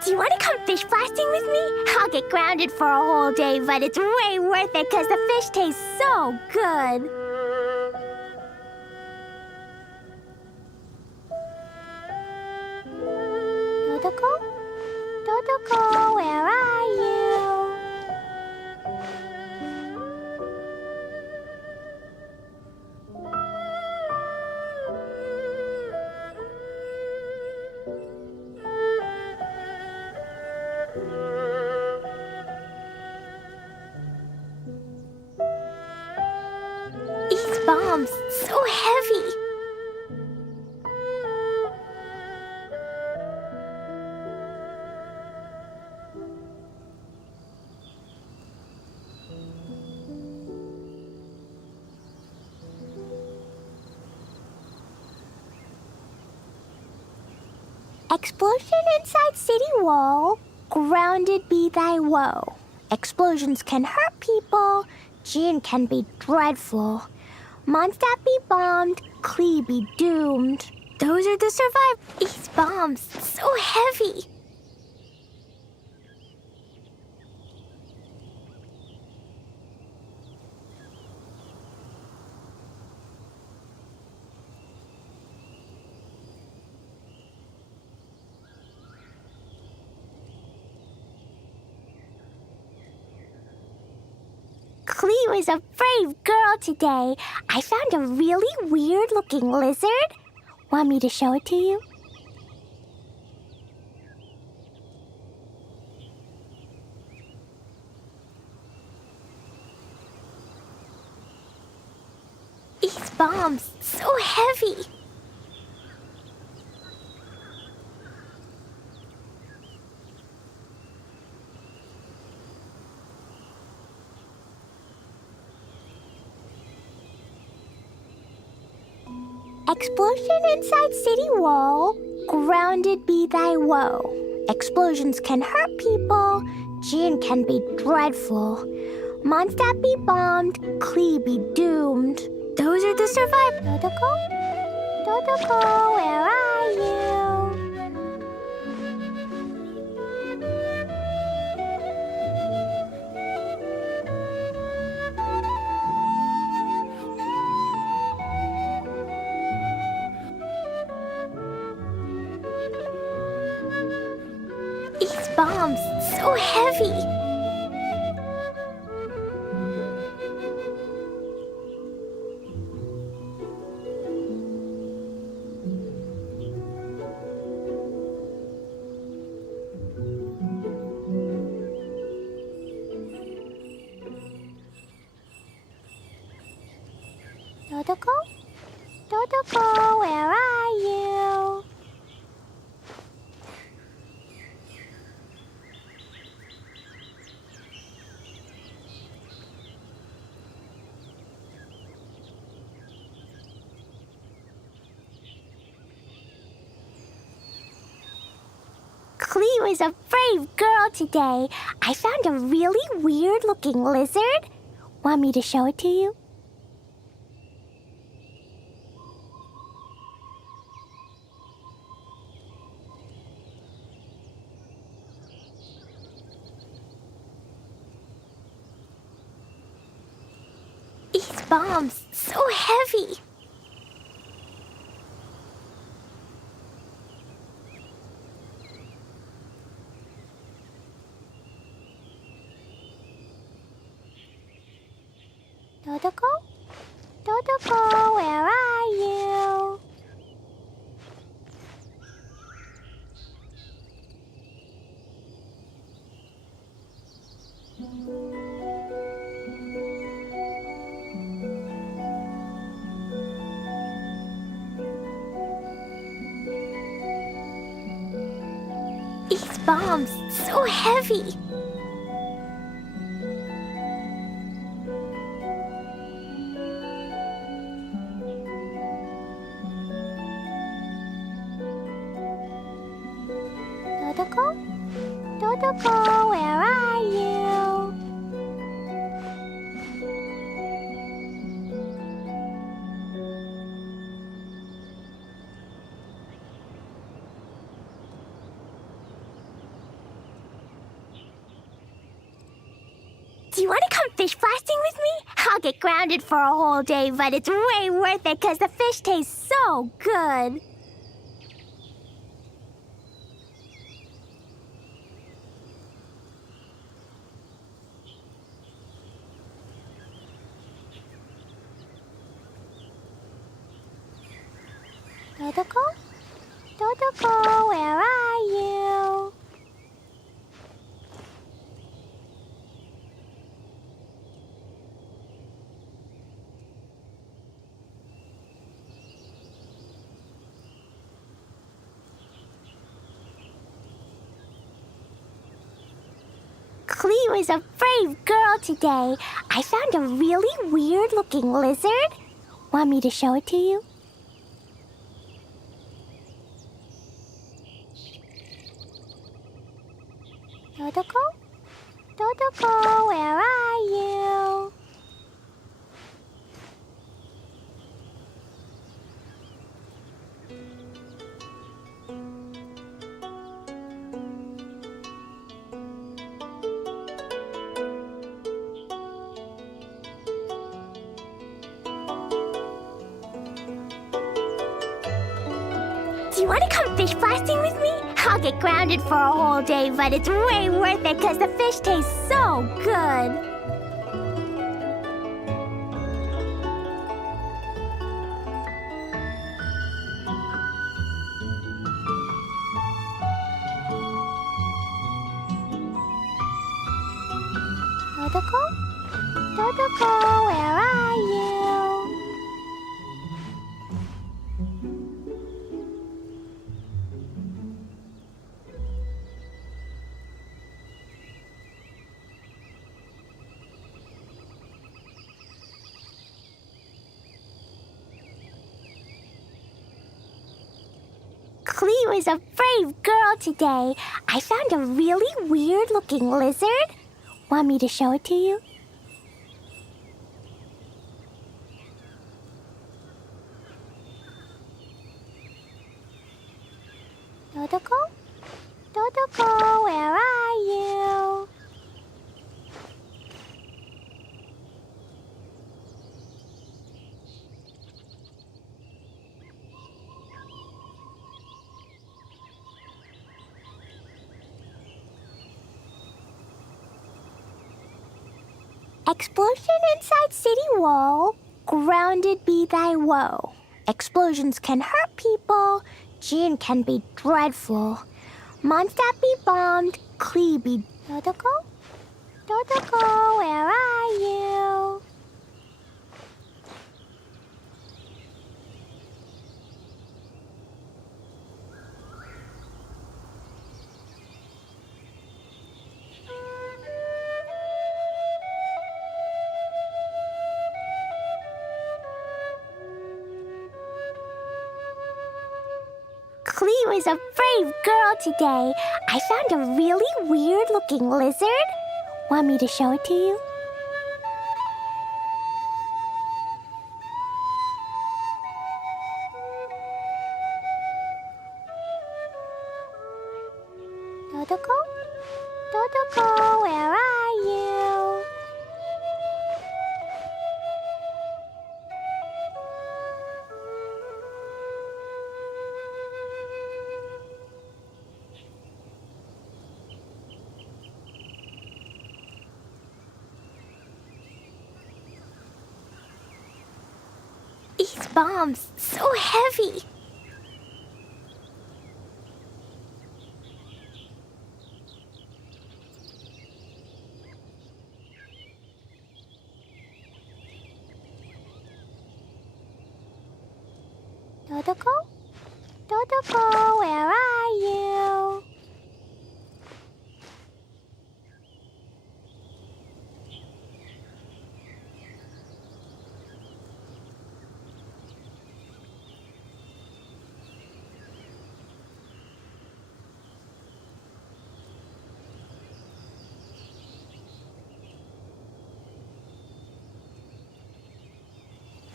Do you want to come fish blasting with me? I'll get grounded for a whole day, but it's way worth it because the fish tastes so good. Dodoko? Dodoko, where are you? These bombs, so heavy. Explosion inside city wall. Grounded be thy woe. Explosions can hurt people. Gin can be dreadful. Mondstadt be bombed. Klee be doomed. Those are the survivors. These bombs, so heavy. Klee was a brave girl today. I found a really weird-looking lizard. Want me to show it to you? These bombs, so heavy. Explosion inside city wall. Grounded be thy woe. Explosions can hurt people. Gin can be dreadful. Mondstadt be bombed. Klee be doomed. Those are the survivors. Dodoko? Dodoko, where are you? These bombs, so heavy. Dodoko? Dodoko, where are you? Klee was a brave girl today. I found a really weird-looking lizard. Want me to show it to you? These bombs, so heavy. Dodoko? Dodoko, where are you? These bombs, so heavy. Dodoko? Dodoko, where are you? Do you want to come fish blasting with me? I'll get grounded for a whole day, but it's way worth it because the fish tastes so good. Dodoko? Dodoko, where are you? Klee was a brave girl today. I found a really weird-looking lizard. Want me to show it to you? Do you want to come fish blasting with me? I'll get grounded for a whole day, but it's way worth it because the fish taste so good. Dodoko? Dodoko, where are you? Clee was a brave girl today. I found a really weird-looking lizard. Want me to show it to you? Dodoko? Dodoko, where are you? Explosion inside city wall, grounded be thy woe. Explosions can hurt people, Jin can be dreadful. Mondstadt be bombed, Klee be... Dodoko? Dodoko, where are you? Clee was a brave girl today. I found a really weird-looking lizard. Want me to show it to you? Dodoko? Dodoko, where are you? These bombs, so heavy. Dodoko? Dodoko, where are you?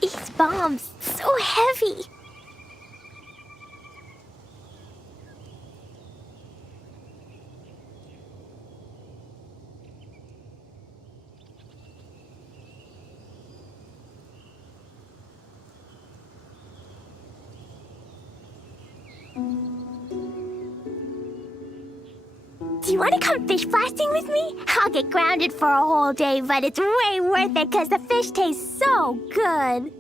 These bombs, so heavy. Do you want to come fish blasting with me? I'll get grounded for a whole day, but it's way worth it because the fish taste so good.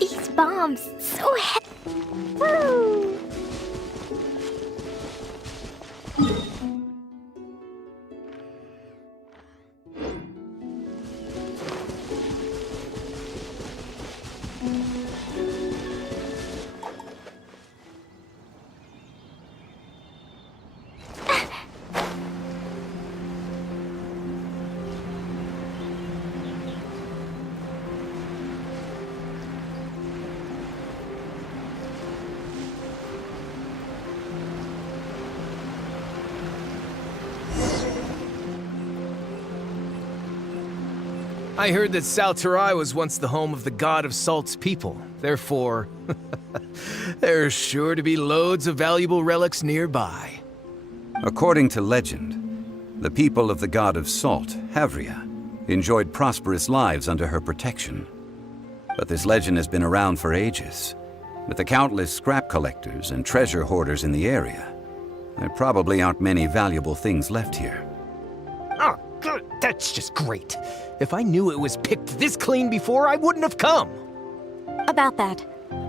These bombs, so heavy. Woo! I heard that Salterai was once the home of the god of Salt's people. Therefore, there's sure to be loads of valuable relics nearby. According to legend, the people of the god of salt, Havria, enjoyed prosperous lives under her protection. But this legend has been around for ages. With the countless scrap collectors and treasure hoarders in the area, there probably aren't many valuable things left here. Oh, good. That's just great. If I knew it was picked this clean before, I wouldn't have come. About that,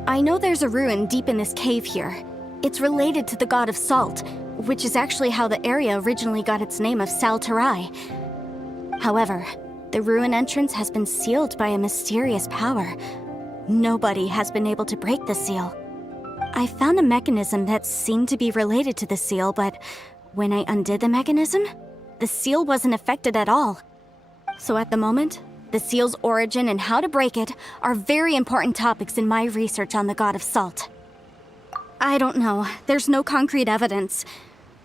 I know there's a ruin deep in this cave here. It's related to the god of salt, which is actually how the area originally got its name of Sal Tarai. However, the ruin entrance has been sealed by a mysterious power. Nobody has been able to break the seal. I found a mechanism that seemed to be related to the seal, but when I undid the mechanism, the seal wasn't affected at all. So at the moment, the seal's origin and how to break it are very important topics in my research on the god of salt. I don't know, there's no concrete evidence,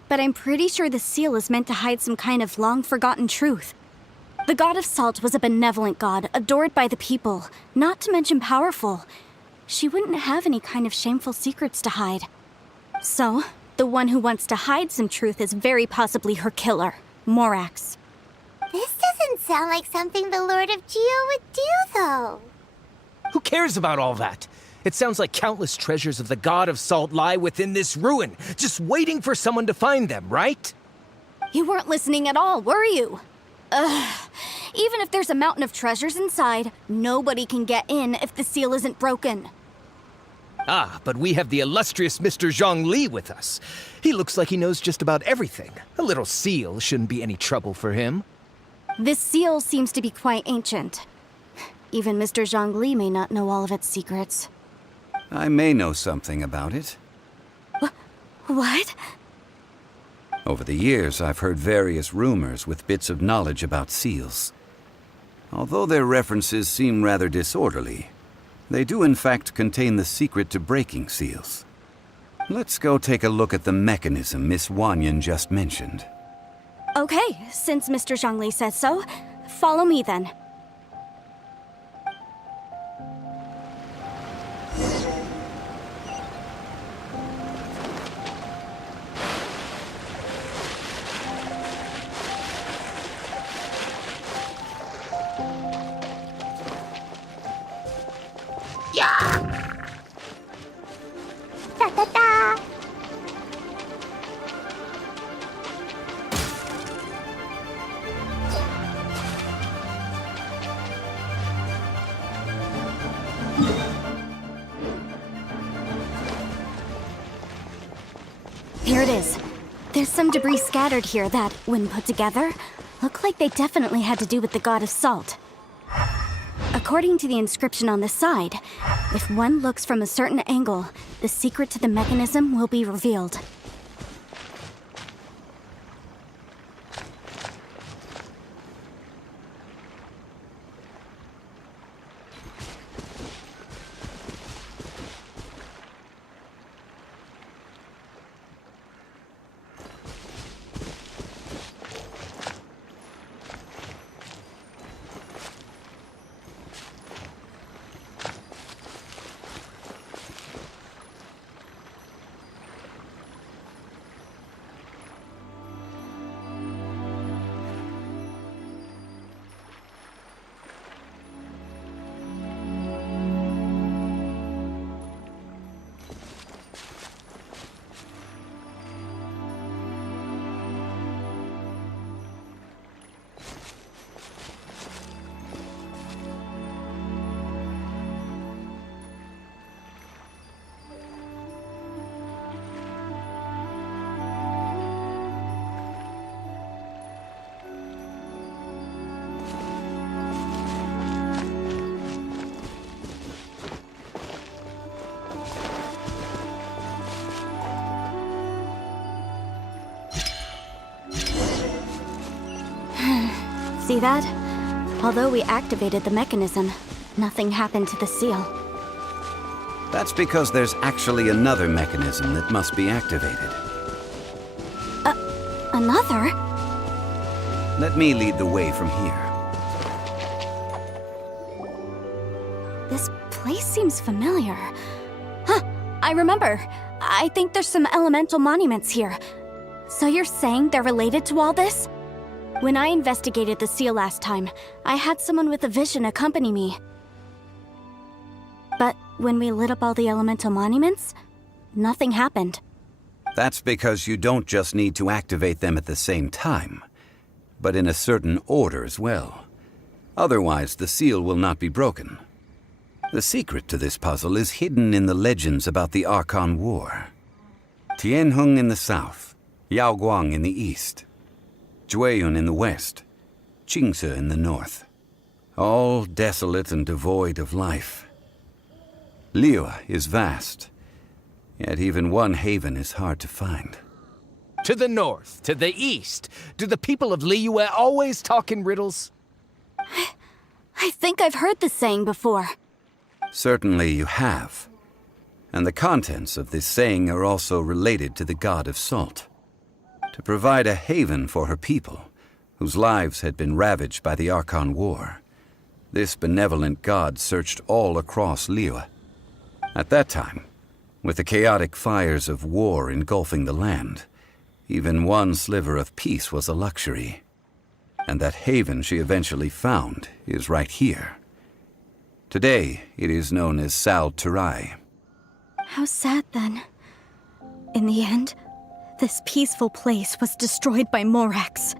but I'm pretty sure the seal is meant to hide some kind of long-forgotten truth. The god of salt was a benevolent god, adored by the people, not to mention powerful. She wouldn't have any kind of shameful secrets to hide. So, the one who wants to hide some truth is very possibly her killer, Morax. This doesn't sound like something the Lord of Geo would do, though. Who cares about all that? It sounds like countless treasures of the god of salt lie within this ruin, just waiting for someone to find them, right? You weren't listening at all, were you? Ugh. Even if there's a mountain of treasures inside, nobody can get in if the seal isn't broken. Ah, but we have the illustrious Mr. Zhongli with us. He looks like he knows just about everything. A little seal shouldn't be any trouble for him. This seal seems to be quite ancient. Even Mr. Zhongli may not know all of its secrets. I may know something about it. What? Over the years, I've heard various rumors with bits of knowledge about seals. Although their references seem rather disorderly, they do in fact contain the secret to breaking seals. Let's go take a look at the mechanism Miss Wanyan just mentioned. Okay, since Mr. Zhongli says so, follow me then. Da da da! Here it is. There's some debris scattered here that, when put together, look like they definitely had to do with the god of salt. According to the inscription on the side, if one looks from a certain angle, the secret to the mechanism will be revealed. See that? Although we activated the mechanism, nothing happened to the seal. That's because there's actually another mechanism that must be activated. Another? Let me lead the way from here. This place seems familiar. Huh, I remember. I think there's some elemental monuments here. So you're saying they're related to all this? When I investigated the seal last time, I had someone with a vision accompany me. But when we lit up all the elemental monuments, nothing happened. That's because you don't just need to activate them at the same time, but in a certain order as well. Otherwise, the seal will not be broken. The secret to this puzzle is hidden in the legends about the Archon War. Tianheng in the south, Yaoguang in the east, Jueyun in the west, Qingce in the north. All desolate and devoid of life. Liyue is vast, yet even one haven is hard to find. To the north, to the east. Do the people of Liyue always talk in riddles? I think I've heard this saying before. Certainly you have. And the contents of this saying are also related to the god of salt. To provide a haven for her people, whose lives had been ravaged by the Archon War, this benevolent god searched all across Liyue. At that time, with the chaotic fires of war engulfing the land, even one sliver of peace was a luxury. And that haven she eventually found is right here. Today, it is known as Sal Turai. How sad then. In the end, this peaceful place was destroyed by Morax.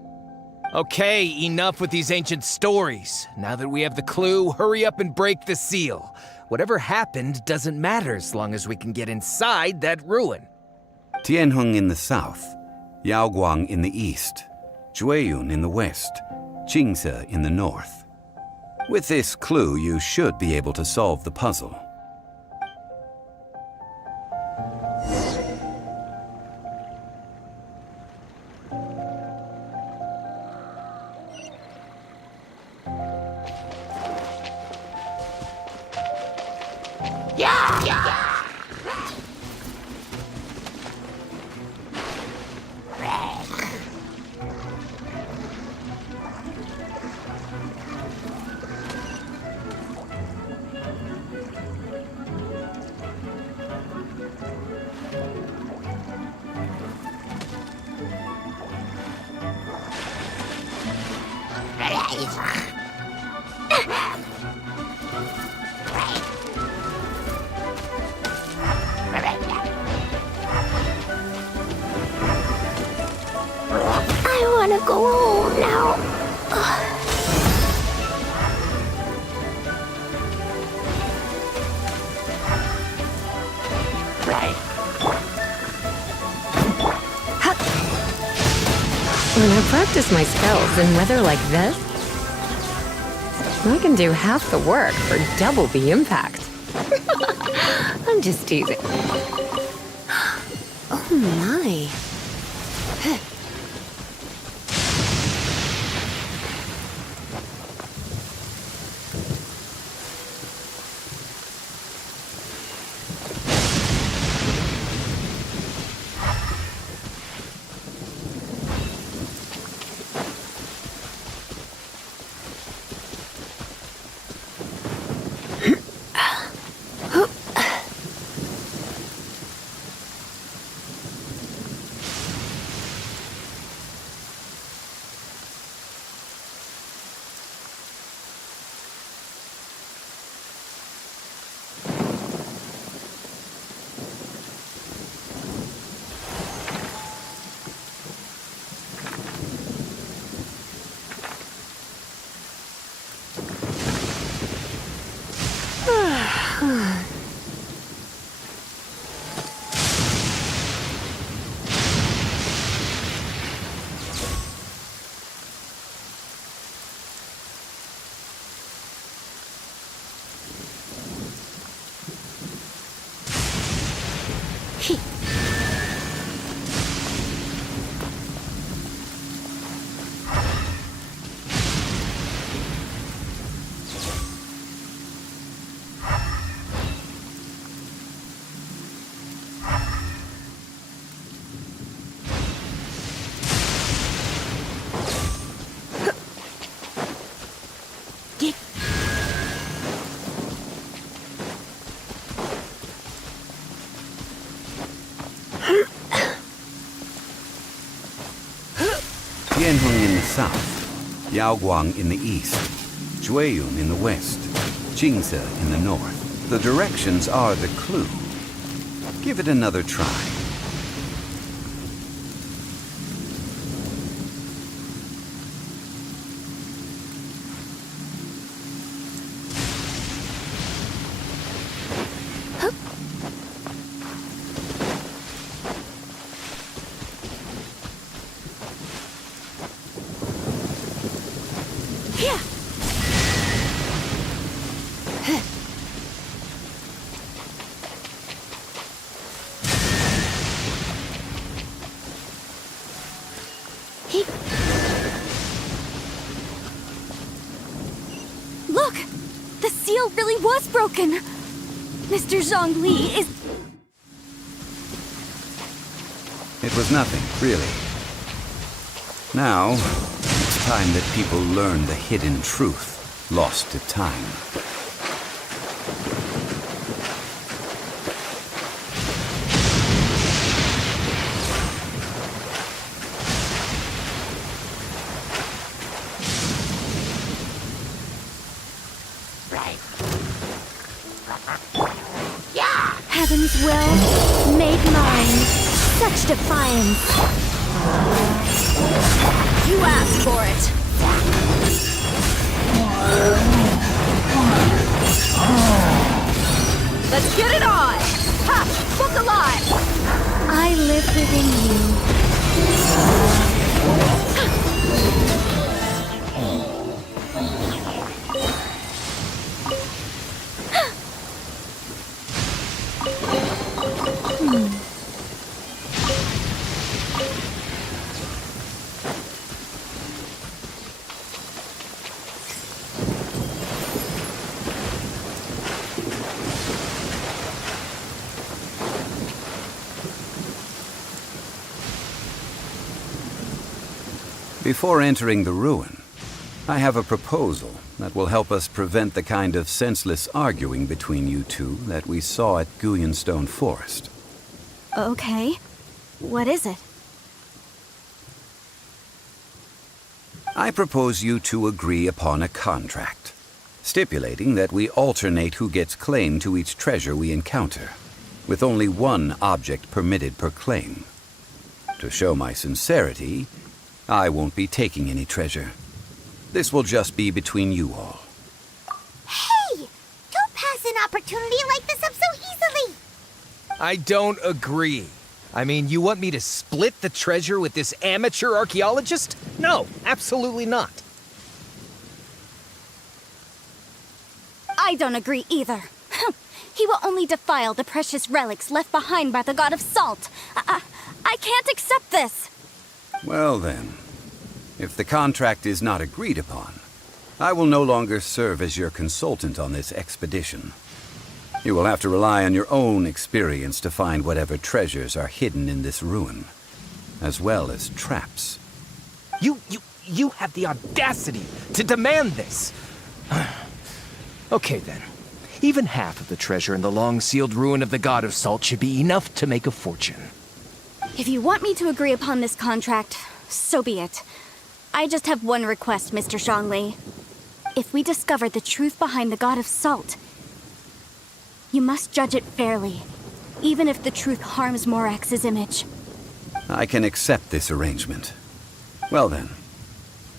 Okay, enough with these ancient stories. Now that we have the clue, hurry up and break the seal. Whatever happened doesn't matter as long as we can get inside that ruin. Tianheng in the south, Yaoguang in the east, Jueyun in the west, Qingce in the north. With this clue, you should be able to solve the puzzle. I wanna go home now. When I practice my spells in weather like this, I can do half the work for double the impact. I'm just teasing. Oh my. Liaoguang in the east, Jueyun in the west, Jingze in the north. The directions are the clue. Give it another try. Look! The seal really was broken! Mr. Zhongli is... It was nothing, really. Now, it's time that people learn the hidden truth lost to time. Heaven's will, made mine. Such defiance. You asked for it. Let's get it on! Ha! Book alive! I live within you. Before entering the ruin, I have a proposal that will help us prevent the kind of senseless arguing between you two that we saw at Guyonstone Forest. Okay. What is it? I propose you two agree upon a contract, stipulating that we alternate who gets claim to each treasure we encounter, with only one object permitted per claim. To show my sincerity, I won't be taking any treasure. This will just be between you all. Hey! Don't pass an opportunity like this up so easily! I don't agree. I mean, you want me to split the treasure with this amateur archaeologist? No, absolutely not. I don't agree either. He will only defile the precious relics left behind by the god of salt. I can't accept this. Well then, if the contract is not agreed upon, I will no longer serve as your consultant on this expedition. You will have to rely on your own experience to find whatever treasures are hidden in this ruin, as well as traps. You have the audacity to demand this! Okay then. Even half of the treasure in the long-sealed ruin of the God of Salt should be enough to make a fortune. If you want me to agree upon this contract, so be it. I just have one request, Mr. Zhongli. If we discover the truth behind the God of Salt, you must judge it fairly, even if the truth harms Morax's image. I can accept this arrangement. Well then,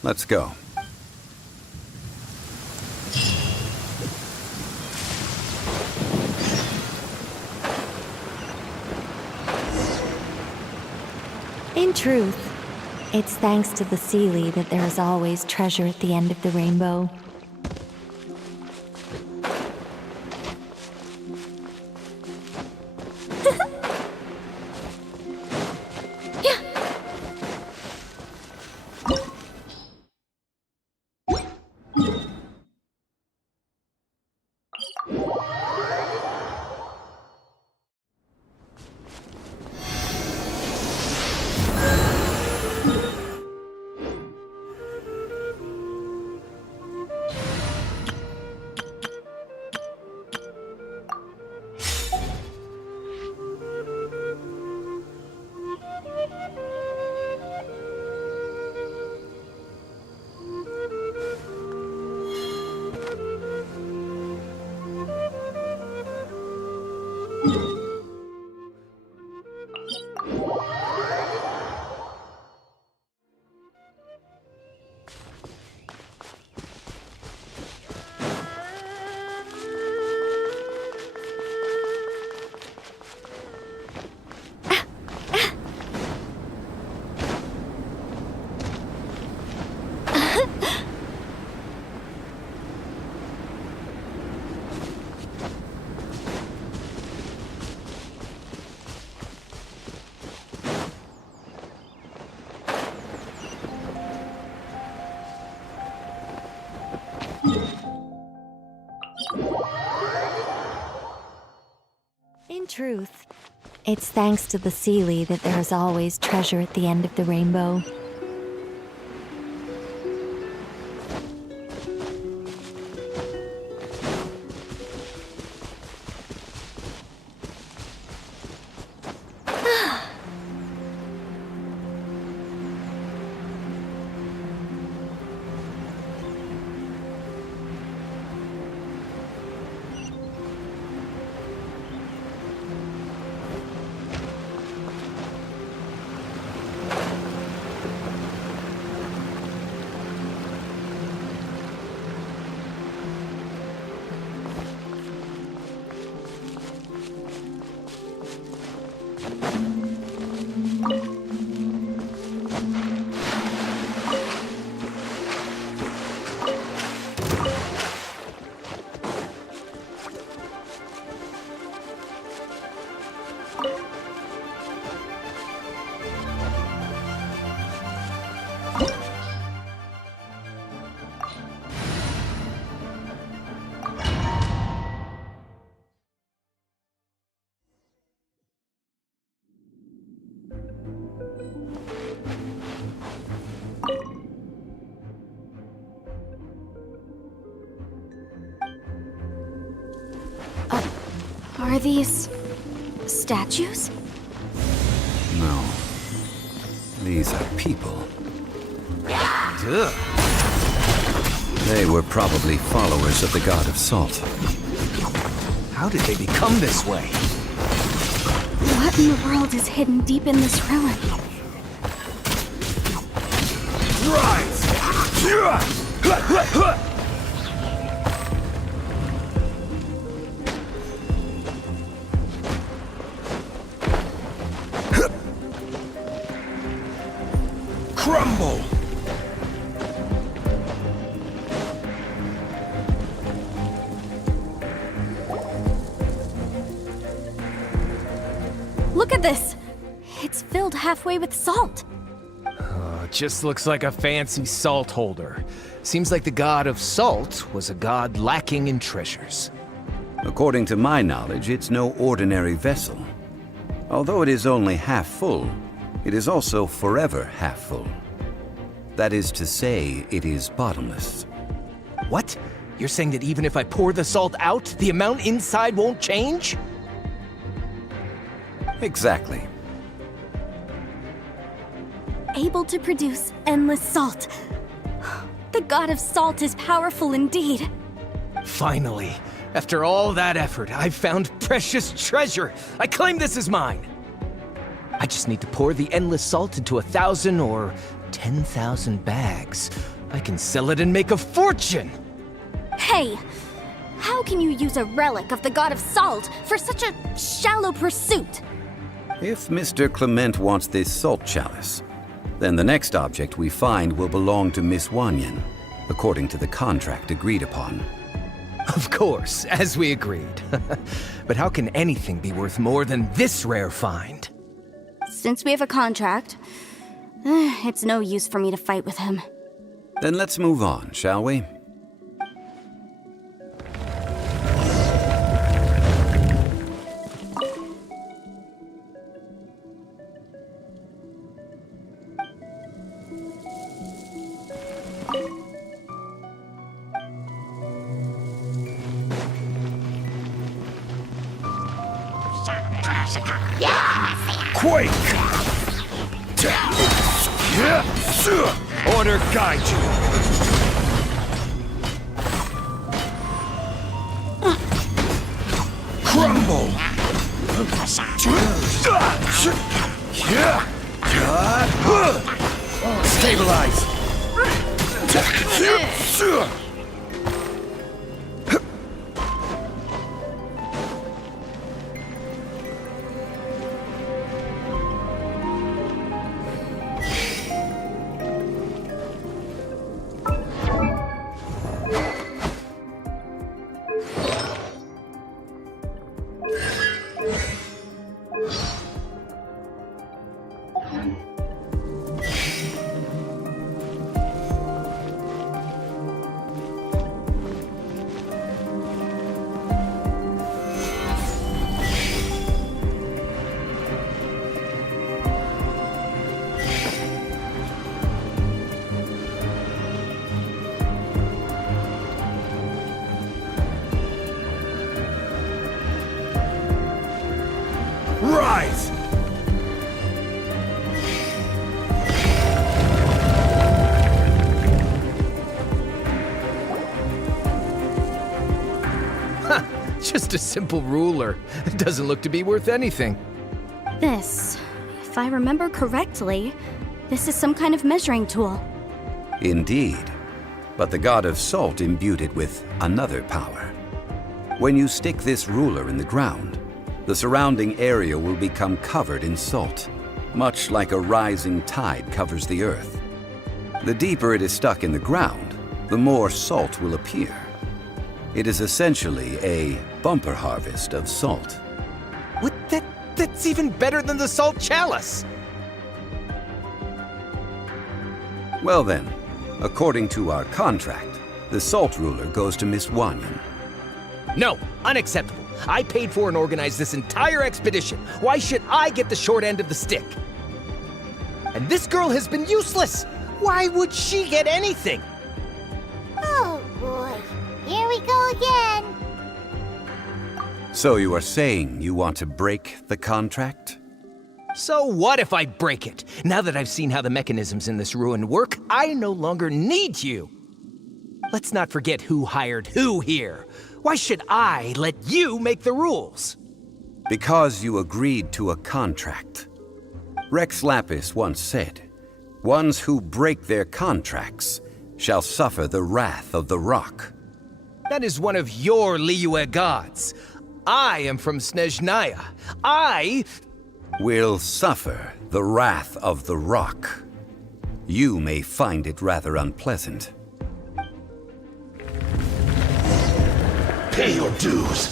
let's go. In truth, it's thanks to the Seelie that there is always treasure at the end of the rainbow. In truth, it's thanks to the Seelie that there is always treasure at the end of the rainbow. Are these statues? No. These are people. They were probably followers of the god of salt. How did they become this way? What in the world is hidden deep in this ruin? Crumble! Look at this! It's filled halfway with salt. Just looks like a fancy salt holder. Seems like the god of salt was a god lacking in treasures. According to my knowledge, it's no ordinary vessel. Although it is only half full, it is also forever half full. That is to say, it is bottomless. What? You're saying that even if I pour the salt out, the amount inside won't change? Exactly. Able to produce endless salt. The god of salt is powerful indeed. Finally, after all that effort, I've found precious treasure. I claim this as mine. I just need to pour the endless salt into 1,000 or 10,000 bags. I can sell it and make a fortune! Hey! How can you use a relic of the god of salt for such a shallow pursuit? If Mr. Clement wants this salt chalice, then the next object we find will belong to Miss Wanyan, according to the contract agreed upon. Of course, as we agreed. But how can anything be worth more than this rare find? Since we have a contract, it's no use for me to fight with him. Then let's move on, shall we? Quake! Order guide you! Crumble! Stabilize! Rise! Just a simple ruler. It doesn't look to be worth anything. This, if I remember correctly, this is some kind of measuring tool. Indeed. But the god of salt imbued it with another power. When you stick this ruler in the ground, the surrounding area will become covered in salt, much like a rising tide covers the earth. The deeper it is stuck in the ground, the more salt will appear. It is essentially a bumper harvest of salt. What? That's even better than the salt chalice! Well then, according to our contract, the salt ruler goes to Miss Wanyan. No, unacceptable. I paid for and organized this entire expedition. Why should I get the short end of the stick? And this girl has been useless. Why would she get anything? Oh boy, here we go again. So you are saying you want to break the contract? So what if I break it? Now that I've seen how the mechanisms in this ruin work, I no longer need you. Let's not forget who hired who here. Why should I let you make the rules? Because you agreed to a contract. Rex Lapis once said, "Ones who break their contracts shall suffer the wrath of the rock." That is one of your Liyue gods. I am from Snezhnaya. I will suffer the wrath of the rock. You may find it rather unpleasant. Pay your dues.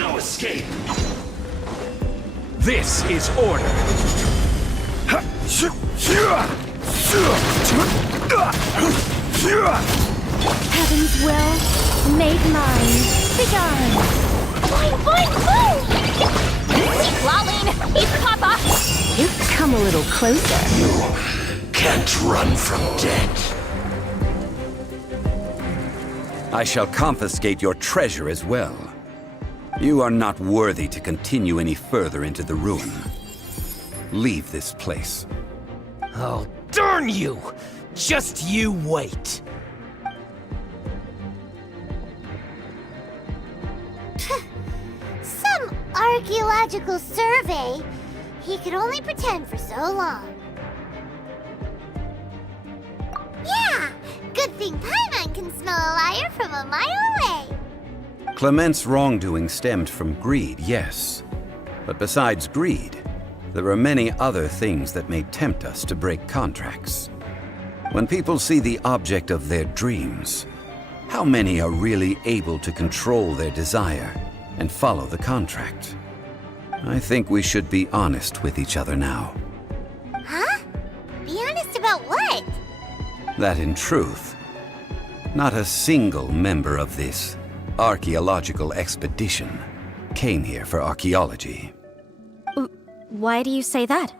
No escape. This is order. Heaven's will, made mine. Begone! Boing, boing, boing! Keep lolling! He's Papa! You've come a little closer. You can't run from death. I shall confiscate your treasure as well. You are not worthy to continue any further into the ruin. Leave this place. Oh, darn you! Just you wait. Some archaeological survey. He could only pretend for so long. Yeah! Good thing Paimon can smell a liar from a mile away. Clement's wrongdoing stemmed from greed, yes. But besides greed, there are many other things that may tempt us to break contracts. When people see the object of their dreams, how many are really able to control their desire and follow the contract? I think we should be honest with each other now. Huh? Be honest about what? That in truth, not a single member of this archaeological expedition came here for archaeology. Why do you say that?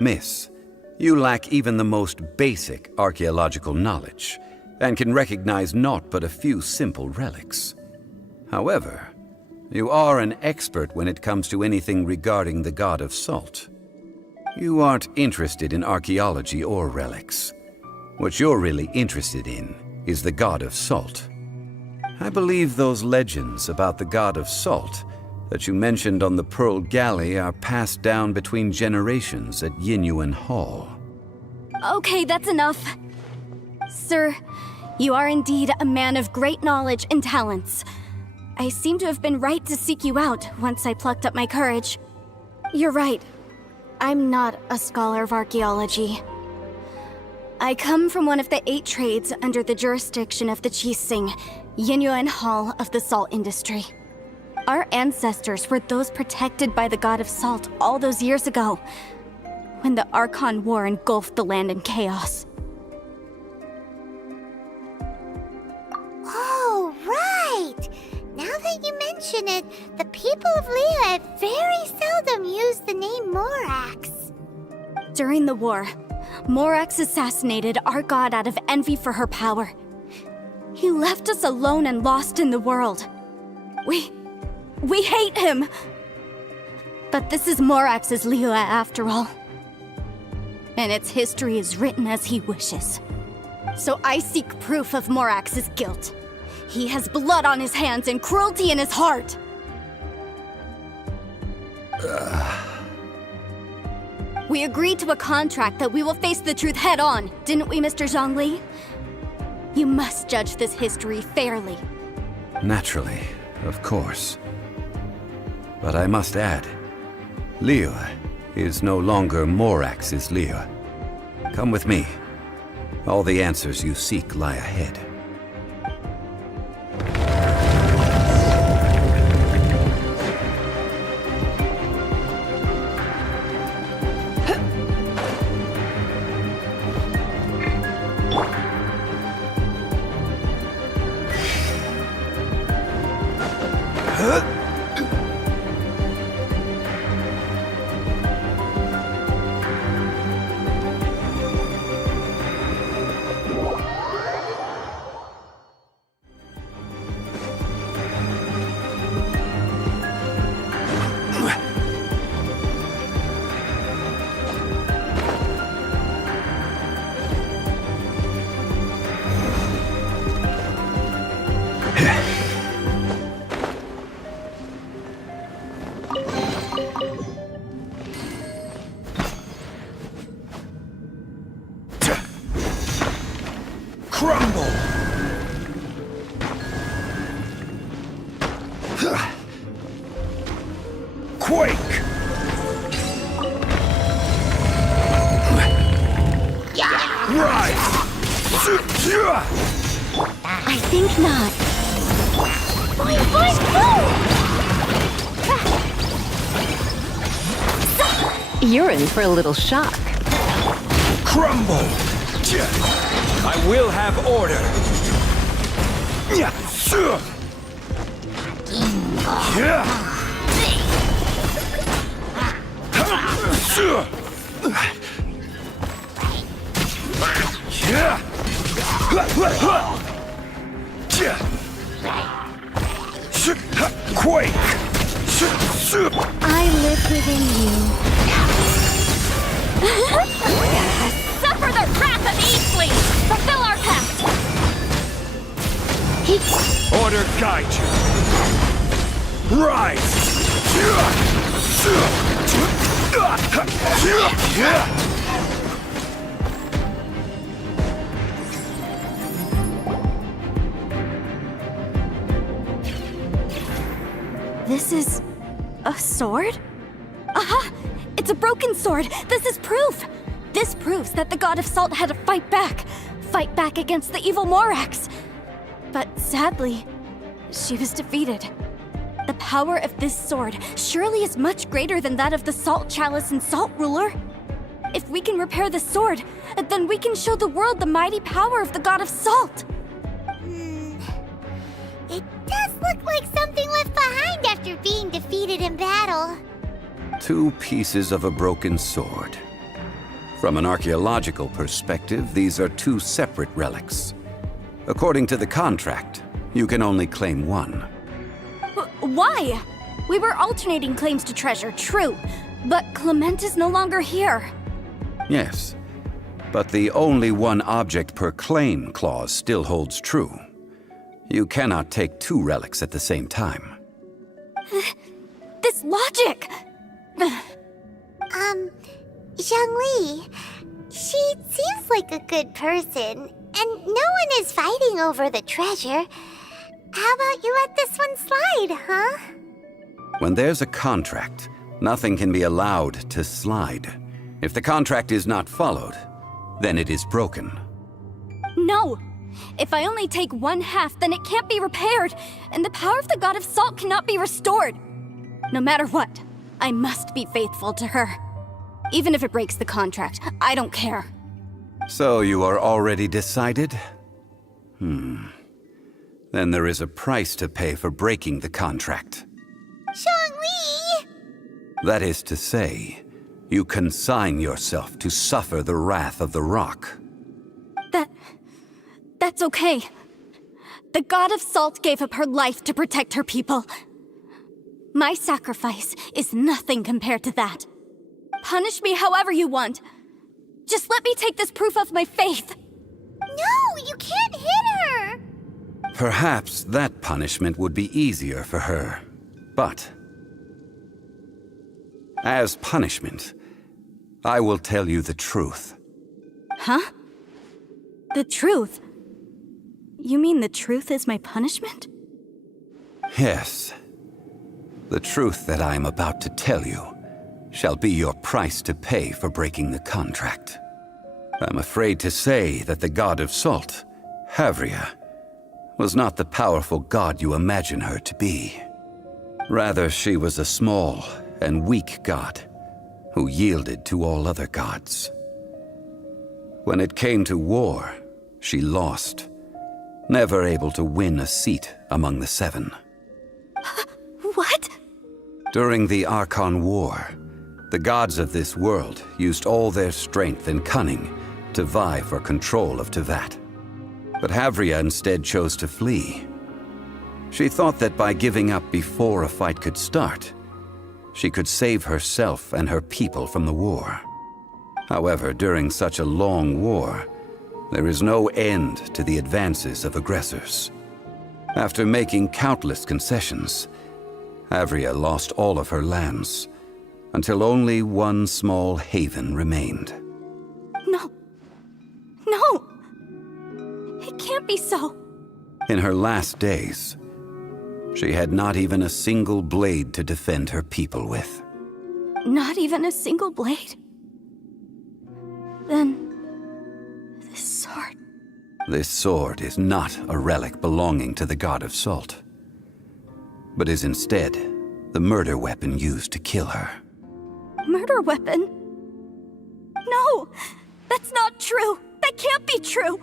Miss, you lack even the most basic archaeological knowledge, and can recognize naught but a few simple relics. However, you are an expert when it comes to anything regarding the god of salt. You aren't interested in archaeology or relics. What you're really interested in is the god of salt. I believe those legends about the god of salt that you mentioned on the Pearl Galley are passed down between generations at Yinyuan Hall. Okay, that's enough. Sir, you are indeed a man of great knowledge and talents. I seem to have been right to seek you out once I plucked up my courage. You're right. I'm not a scholar of archaeology. I come from one of the 8 trades under the jurisdiction of the Qixing, Yinyuan Hall of the salt industry. Our ancestors were those protected by the god of salt all those years ago, when the Archon War engulfed the land in chaos. Oh, right! Now that you mention it, the people of Liyue very seldom use the name Morax. During the war, Morax assassinated our god out of envy for her power. He left us alone and lost in the world. We hate him! But this is Morax's Liyue after all. And its history is written as he wishes. So I seek proof of Morax's guilt. He has blood on his hands and cruelty in his heart. We agreed to a contract that we will face the truth head on, didn't we, Mr. Zhongli? You must judge this history fairly. Naturally, of course. But I must add, Liyue is no longer Morax's Liyue. Come with me. All the answers you seek lie ahead. Crumble! Quake! Rise! I think not. You're in for a little shock. Crumble! I will have order! Quake! I live within you. Suffer the wrath of Eastly! Fulfill our pact! Order guide you! Rise! This is a sword? Aha! It's a broken sword! This is proof! This proves that the God of Salt had to fight back against the evil Morax. But sadly, she was defeated. The power of this sword surely is much greater than that of the Salt Chalice and Salt Ruler. If we can repair the sword, then we can show the world the mighty power of the God of Salt. It does look like something left behind after being defeated in battle. 2 pieces of a broken sword. From an archaeological perspective, these are 2 separate relics. According to the contract, you can only claim one. Why? We were alternating claims to treasure, true, but Clement is no longer here. Yes, but the only one object per claim clause still holds true. You cannot take 2 relics at the same time. This logic! Zhongli, she seems like a good person, and no one is fighting over the treasure. How about you let this one slide, huh? When there's a contract, nothing can be allowed to slide. If the contract is not followed, then it is broken. No! If I only take 1/2, then it can't be repaired, and the power of the God of Salt cannot be restored. No matter what, I must be faithful to her. Even if it breaks the contract, I don't care. So you are already decided? Then there is a price to pay for breaking the contract. Zhongli! That is to say, You consign yourself to suffer the wrath of the rock. That's okay. The god of salt gave up her life to protect her people. My sacrifice is nothing compared to that. Punish me however you want. Just let me take this proof of my faith. No, you can't hit her! Perhaps that punishment would be easier for her. But as punishment, I will tell you the truth. Huh? The truth? You mean the truth is my punishment? Yes. The truth that I am about to tell you shall be your price to pay for breaking the contract. I'm afraid to say that the god of salt, Havria, was not the powerful god you imagine her to be. Rather, she was a small and weak god who yielded to all other gods. When it came to war, she lost, never able to win a seat among the seven. What? During the Archon War, the gods of this world used all their strength and cunning to vie for control of Tevat. But Havria instead chose to flee. She thought that by giving up before a fight could start, she could save herself and her people from the war. However, during such a long war, there is no end to the advances of aggressors. After making countless concessions, Havria lost all of her lands, until only one small haven remained. No. No! It can't be so. In her last days, she had not even a single blade to defend her people with. Not even a single blade? Then... this sword... This sword is not a relic belonging to the god of salt, but is instead the murder weapon used to kill her. Murder weapon? No! That's not true! That can't be true!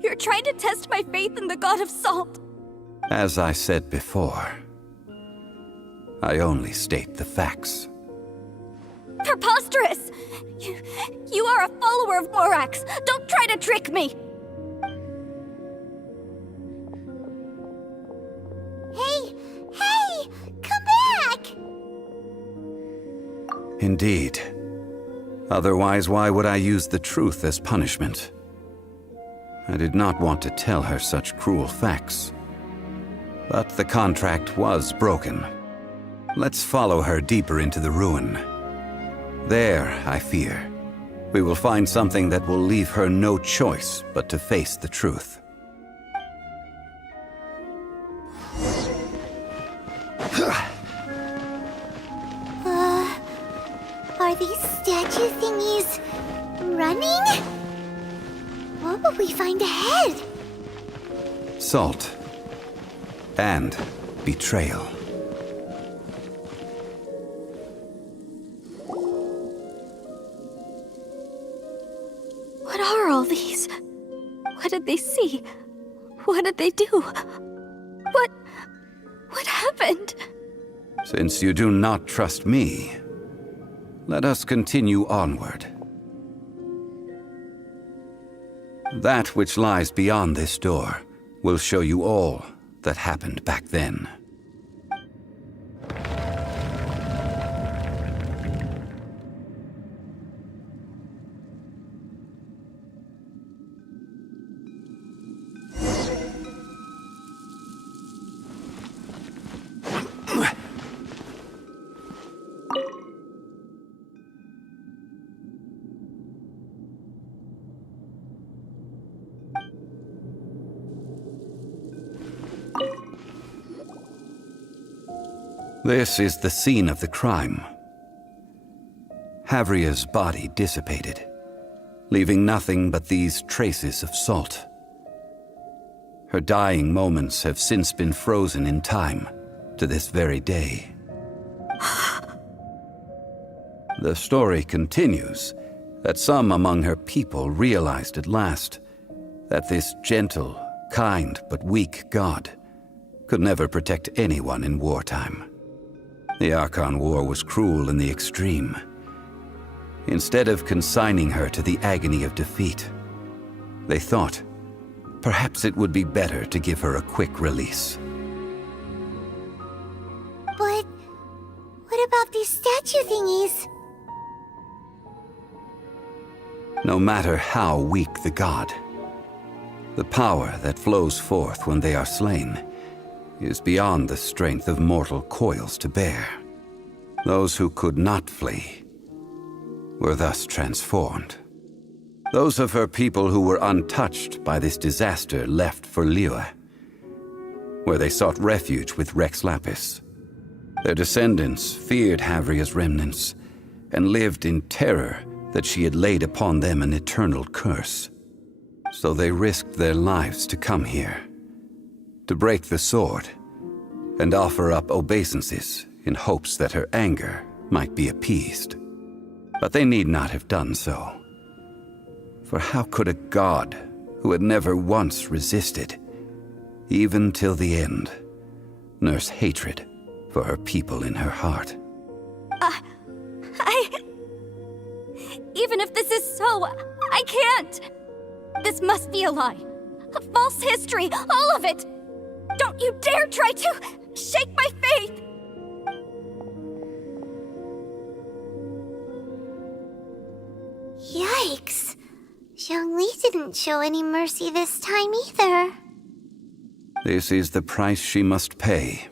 You're trying to test my faith in the god of salt. As I said before, I only state the facts. Preposterous! You are a follower of Morax! Don't try to trick me! Hey! Come back! Indeed. Otherwise, why would I use the truth as punishment? I did not want to tell her such cruel facts. But the contract was broken. Let's follow her deeper into the ruin. There, I fear, we will find something that will leave her no choice but to face the truth. Are these statue thingies running? What will we find ahead? Salt. And betrayal. What are all these? What did they see? What did they do? What happened? Since you do not trust me, let us continue onward. That which lies beyond this door will show you all that happened back then. This is the scene of the crime. Havria's body dissipated, leaving nothing but these traces of salt. Her dying moments have since been frozen in time to this very day. The story continues that some among her people realized at last that this gentle, kind, but weak god could never protect anyone in wartime. The Archon War was cruel in the extreme, Instead of consigning her to the agony of defeat, they thought perhaps it would be better to give her a quick release. But what about these statue thingies? No matter how weak the god, the power that flows forth when they are slain is beyond the strength of mortal coils to bear. Those who could not flee were thus transformed. Those of her people who were untouched by this disaster left for Liyue, where they sought refuge with Rex Lapis. Their descendants feared Havria's remnants and lived in terror that she had laid upon them an eternal curse. So they risked their lives to come here, to break the sword and offer up obeisances in hopes that her anger might be appeased. But they need not have done so. For how could a god who had never once resisted, even till the end, nurse hatred for her people in her heart? Even if this is so, I can't! This must be a lie. A false history, all of it! Don't you dare try to shake my faith! Yikes. Zhongli didn't show any mercy this time either. This is the price she must pay.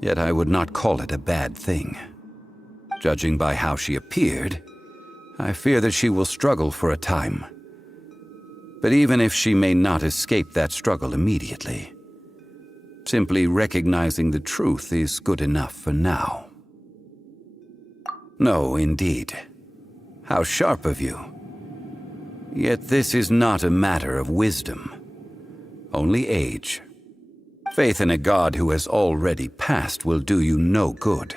Yet I would not call it a bad thing. Judging by how she appeared, I fear that she will struggle for a time. But even if she may not escape that struggle immediately, simply recognizing the truth is good enough for now. No, indeed. How sharp of you. Yet this is not a matter of wisdom, only age. Faith in a god who has already passed will do you no good.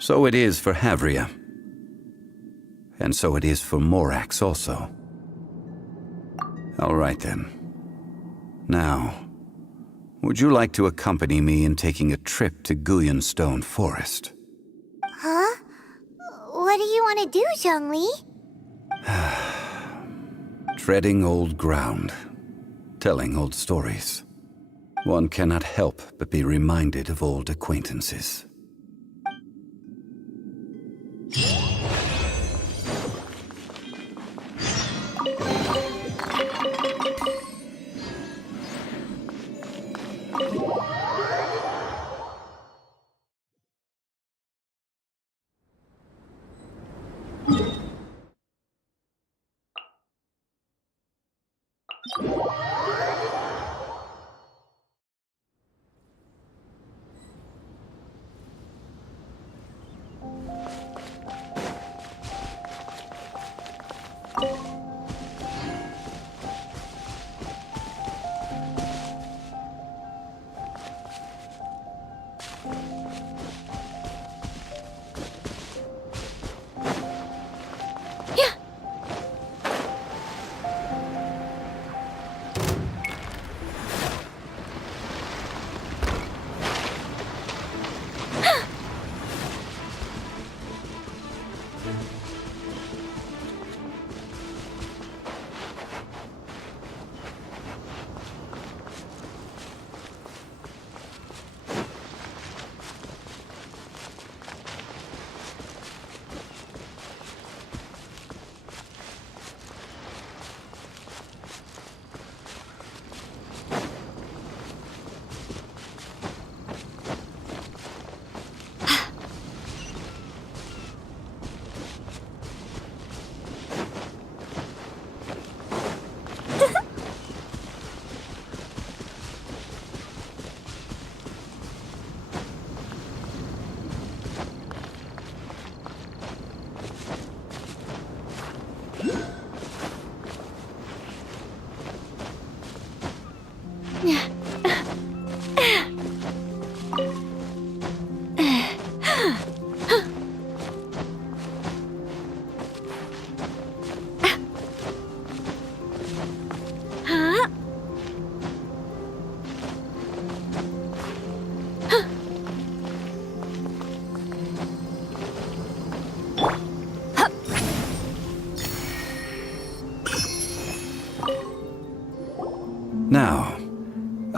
So it is for Havria. And so it is for Morax also. All right then. Now, would you like to accompany me in taking a trip to Guyonstone Forest? Huh? What do you want to do, Zhongli? Treading old ground, telling old stories. One cannot help but be reminded of old acquaintances.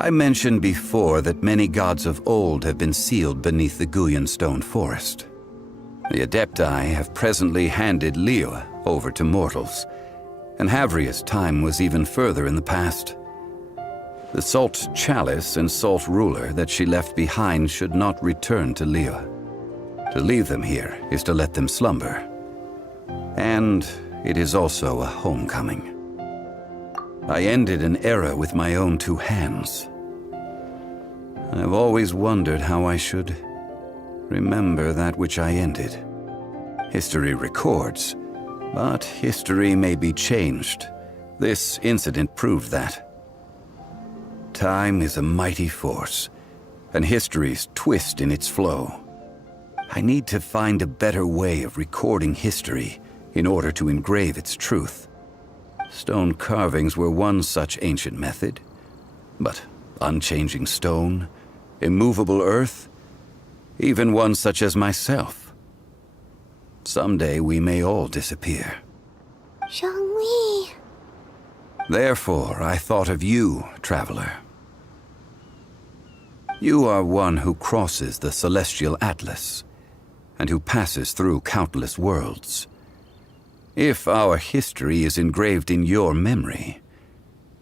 I mentioned before that many gods of old have been sealed beneath the Guyan stone forest. The Adepti have presently handed Liyue over to mortals, and Havria's time was even further in the past. The Salt Chalice and Salt Ruler that she left behind should not return to Liyue. To leave them here is to let them slumber. And it is also a homecoming. I ended an era with my own two hands. I've always wondered how I should remember that which I ended. History records, but history may be changed. This incident proved that. Time is a mighty force, and history's twist in its flow. I need to find a better way of recording history in order to engrave its truth. Stone carvings were one such ancient method, but unchanging stone, immovable earth, even one such as myself. Someday we may all disappear. Zhongli. Therefore, I thought of you, traveler. You are one who crosses the celestial atlas, and who passes through countless worlds. If our history is engraved in your memory,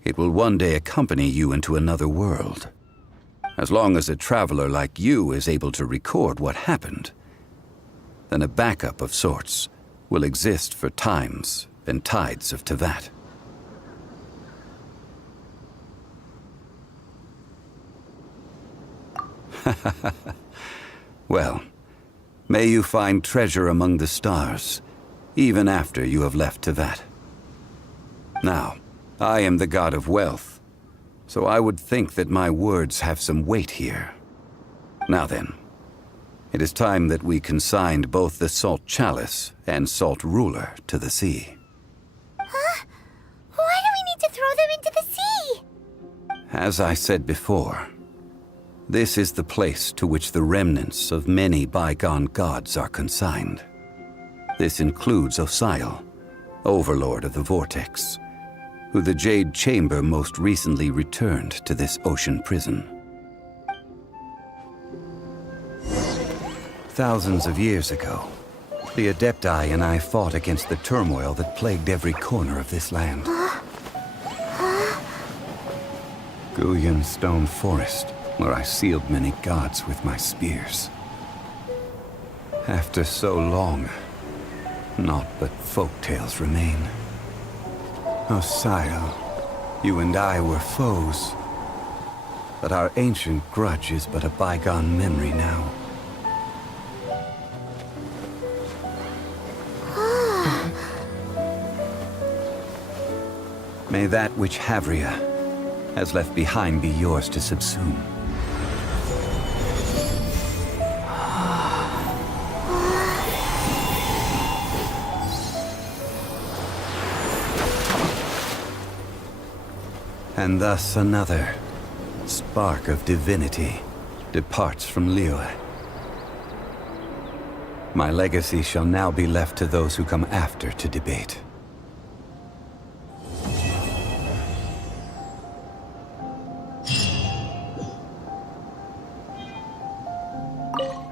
it will one day accompany you into another world. As long as a traveler like you is able to record what happened, then a backup of sorts will exist for times and tides of Teyvat. Well, may you find treasure among the stars, even after you have left Teyvat. Now, I am the god of wealth, so I would think that my words have some weight here. Now then, it is time that we consigned both the Salt Chalice and Salt Ruler to the sea. Huh? Why do we need to throw them into the sea? As I said before, this is the place to which the remnants of many bygone gods are consigned. This includes Osial, Overlord of the Vortex, who the Jade Chamber most recently returned to this ocean prison. Thousands of years ago, the Adepti and I fought against the turmoil that plagued every corner of this land. Guyan Stone Forest, where I sealed many gods with my spears. After so long, naught but folk tales remain. Osial, you and I were foes, but our ancient grudge is but a bygone memory now. May that which Havria has left behind be yours to subsume. And thus another spark of divinity departs from Liyue. My legacy shall now be left to those who come after to debate.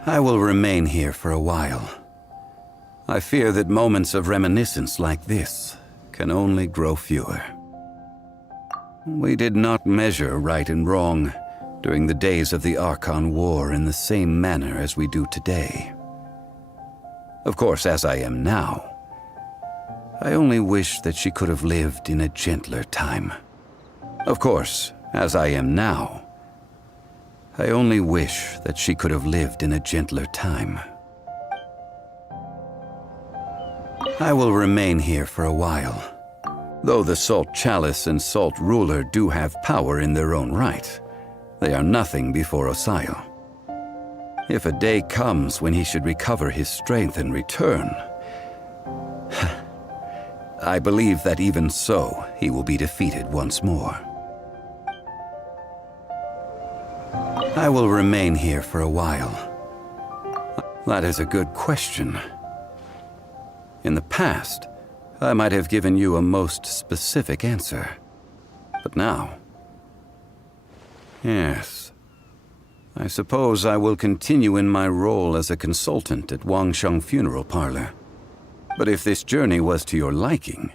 I will remain here for a while. I fear that moments of reminiscence like this can only grow fewer. We did not measure right and wrong during the days of the Archon War in the same manner as we do today. Of course, as I am now, I only wish that she could have lived in a gentler time. Of course, as I am now, I only wish that she could have lived in a gentler time. I will remain here for a while. Though the Salt Chalice and Salt Ruler do have power in their own right, they are nothing before Osial. If a day comes when he should recover his strength and return, I believe that even so, he will be defeated once more. I will remain here for a while. That is a good question. In the past, I might have given you a most specific answer. But now, Yes. I suppose I will continue in my role as a consultant at Wangsheng Funeral Parlor. But if this journey was to your liking,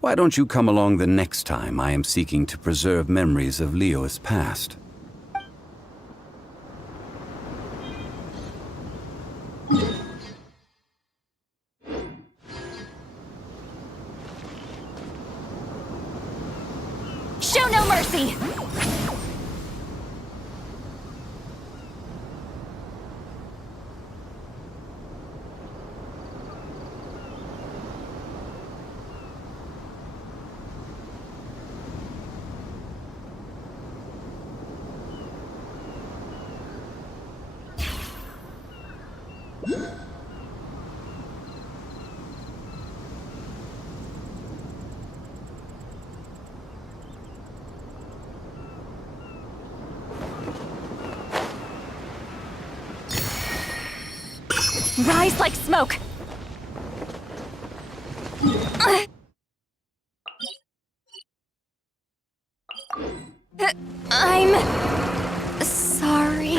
why don't you come along the next time I am seeking to preserve memories of Liyue's past? Show no mercy! Rise like smoke! I'm sorry.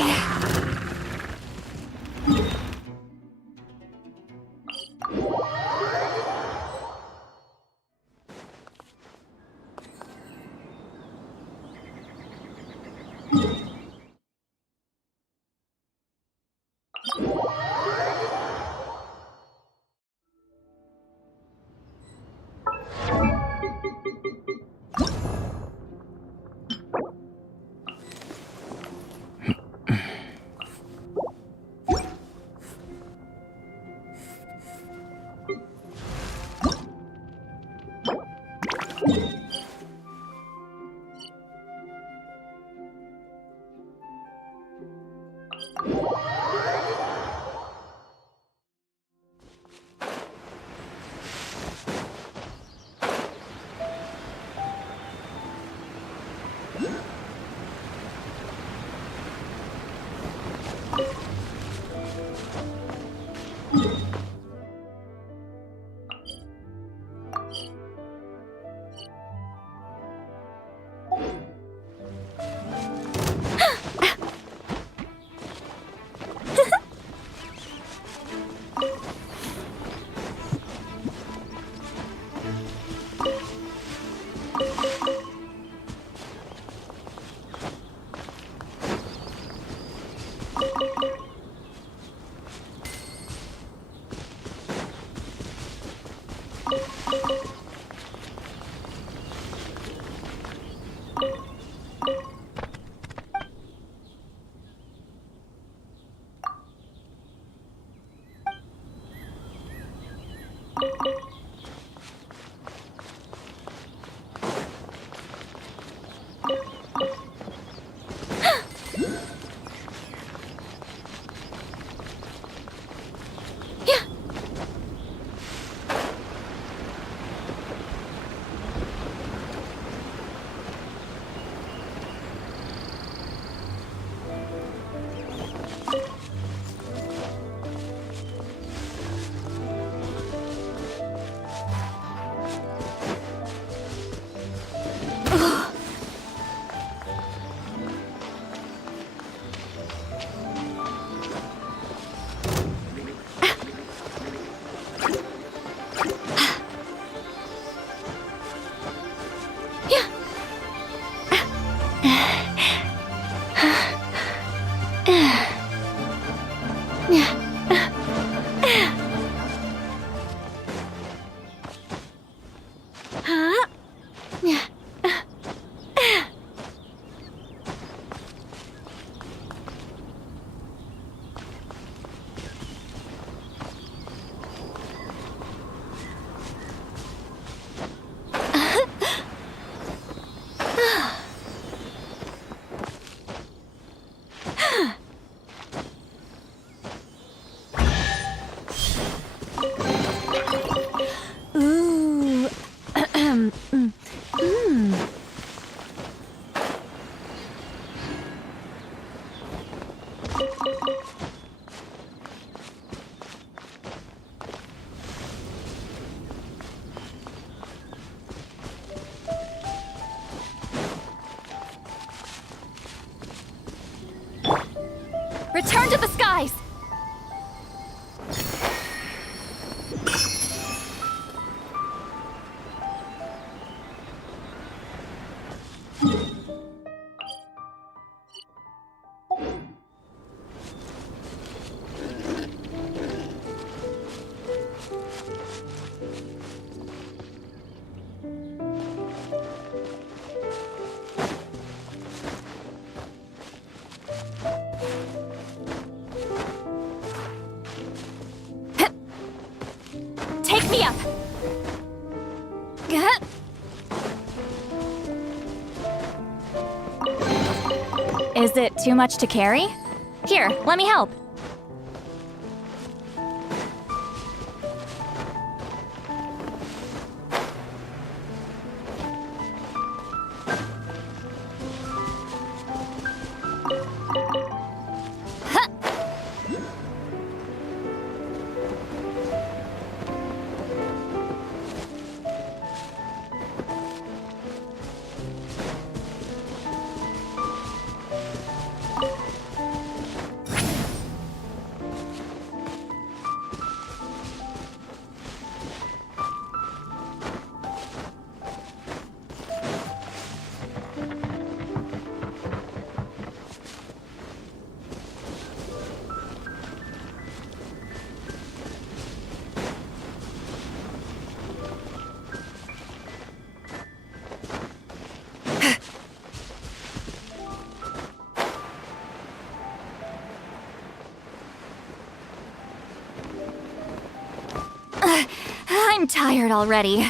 Return to the skies! Take me up! Is it too much to carry? Here, let me help. I'm tired already.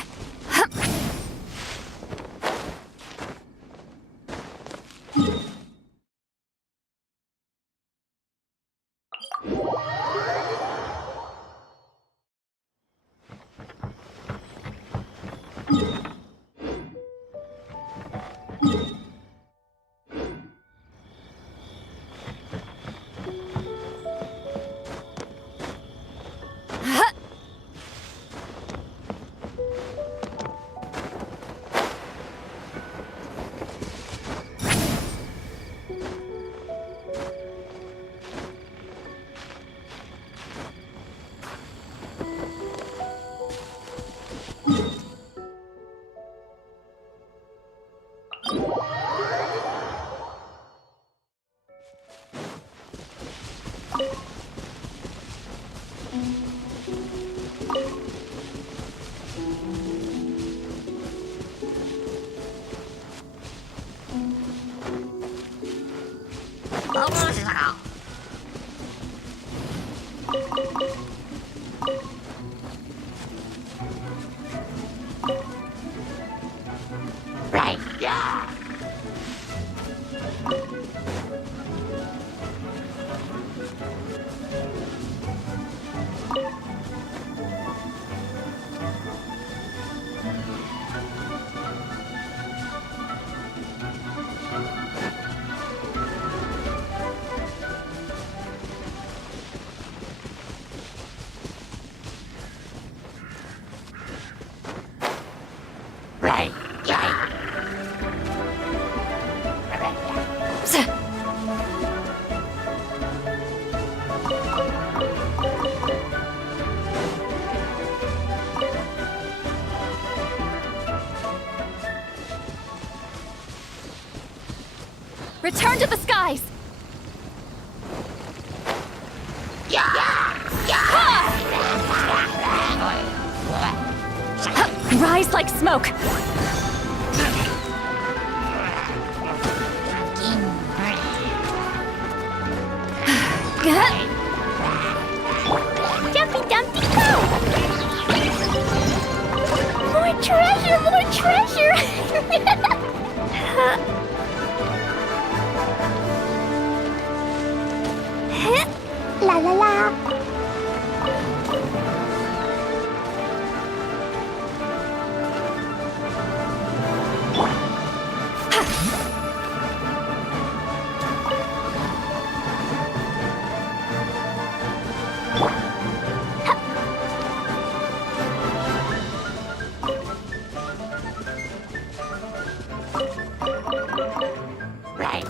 Return to the skies! Rise like smoke! Dumpy Dumpty go! More treasure! More treasure! La la la! Right.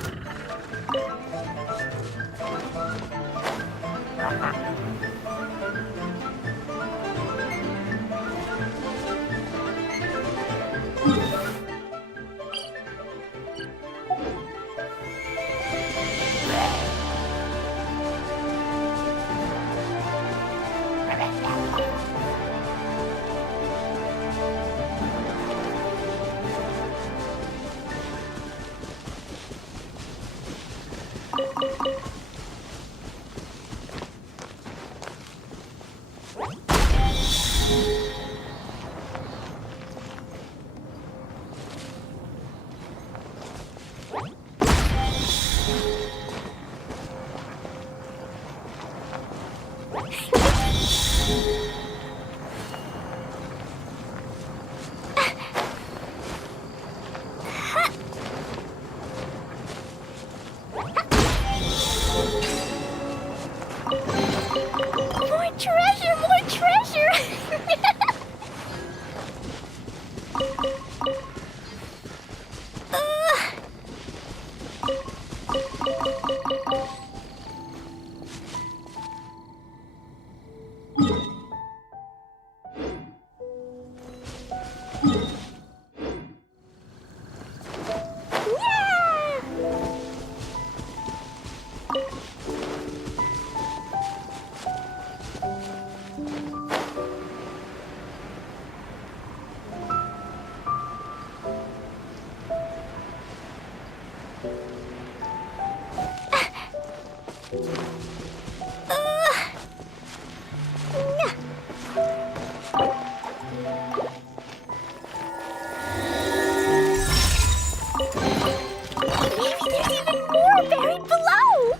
Maybe there's even more buried below!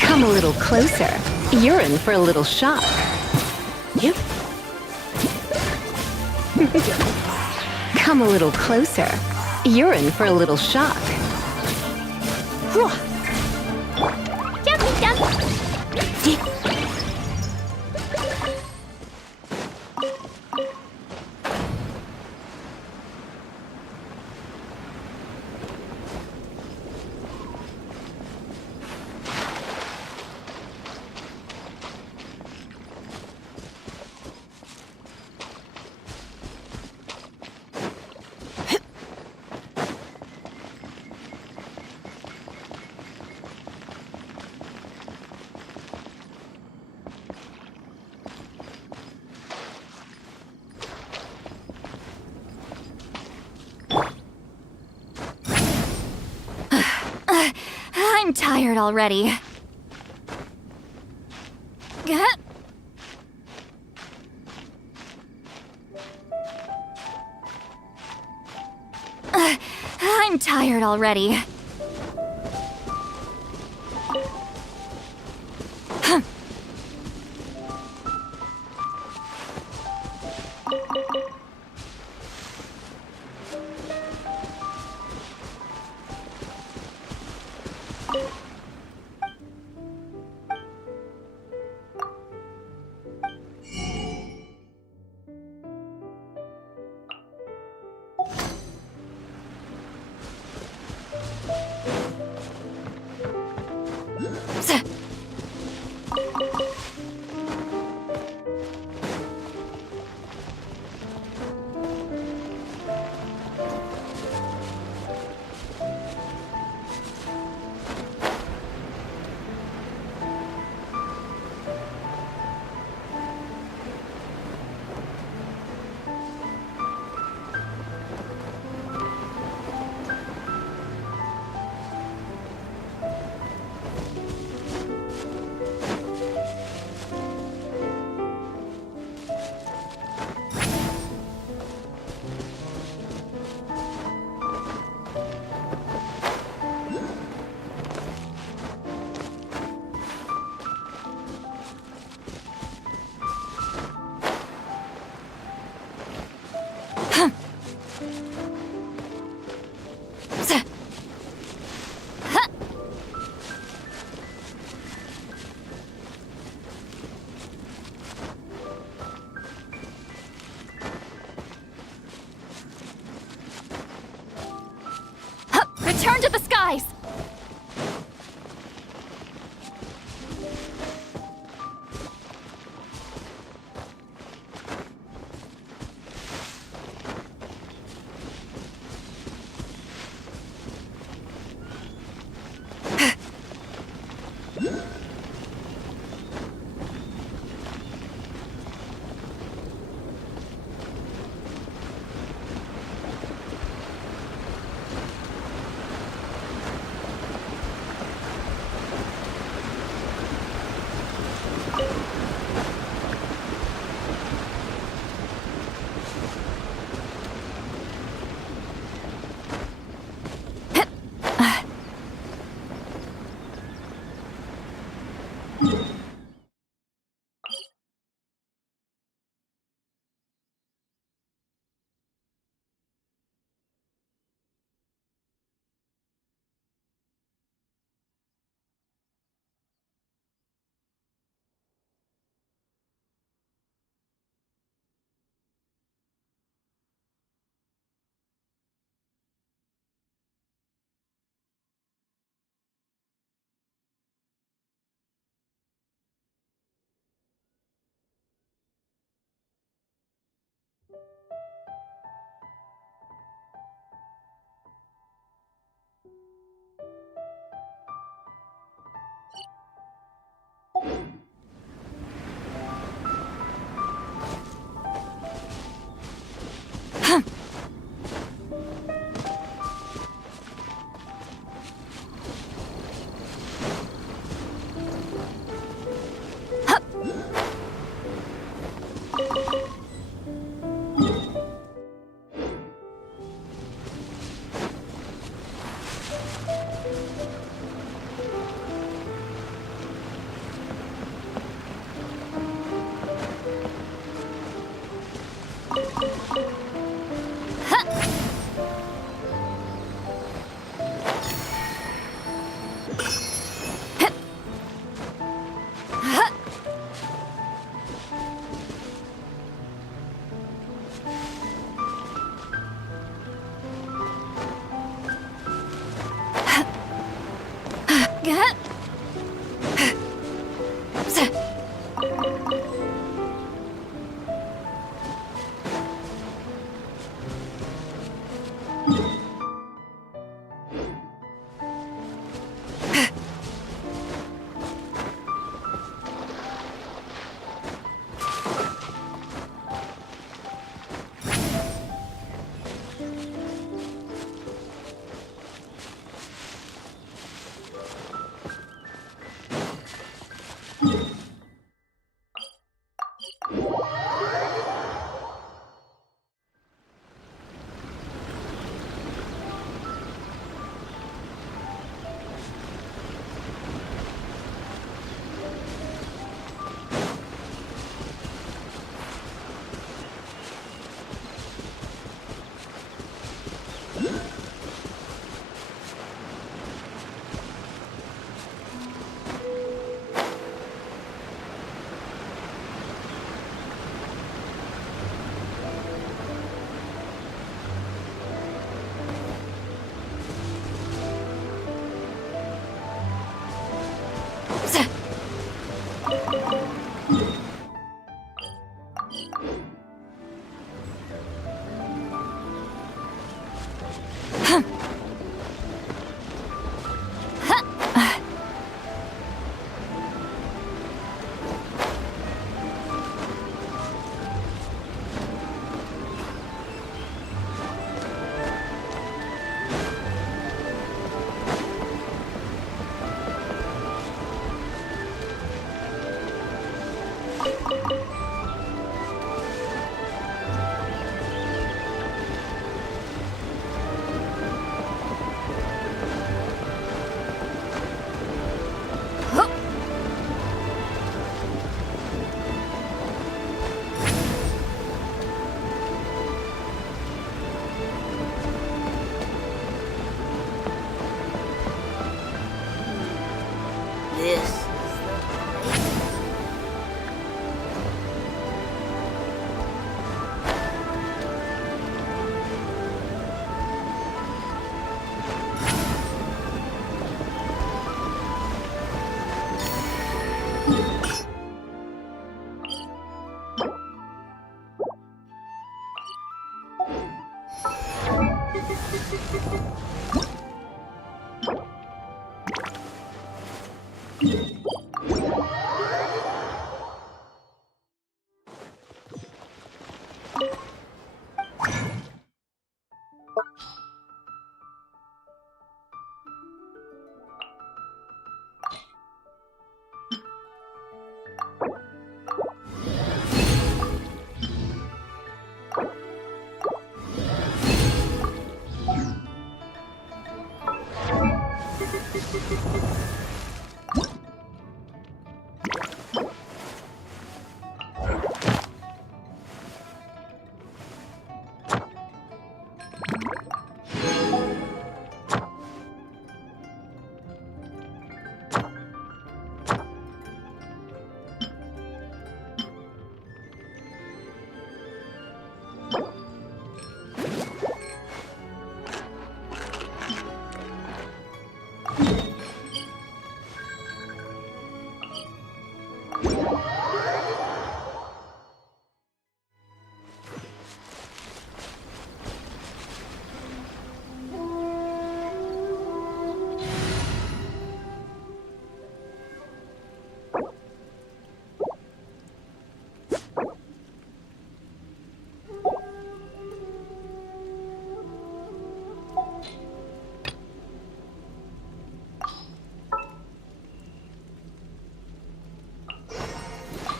Come a little closer. You're in for a little shock. Come a little closer. You're in for a little shock. Jumpy, jump! I'm tired already. I'm tired already. Return to the skies!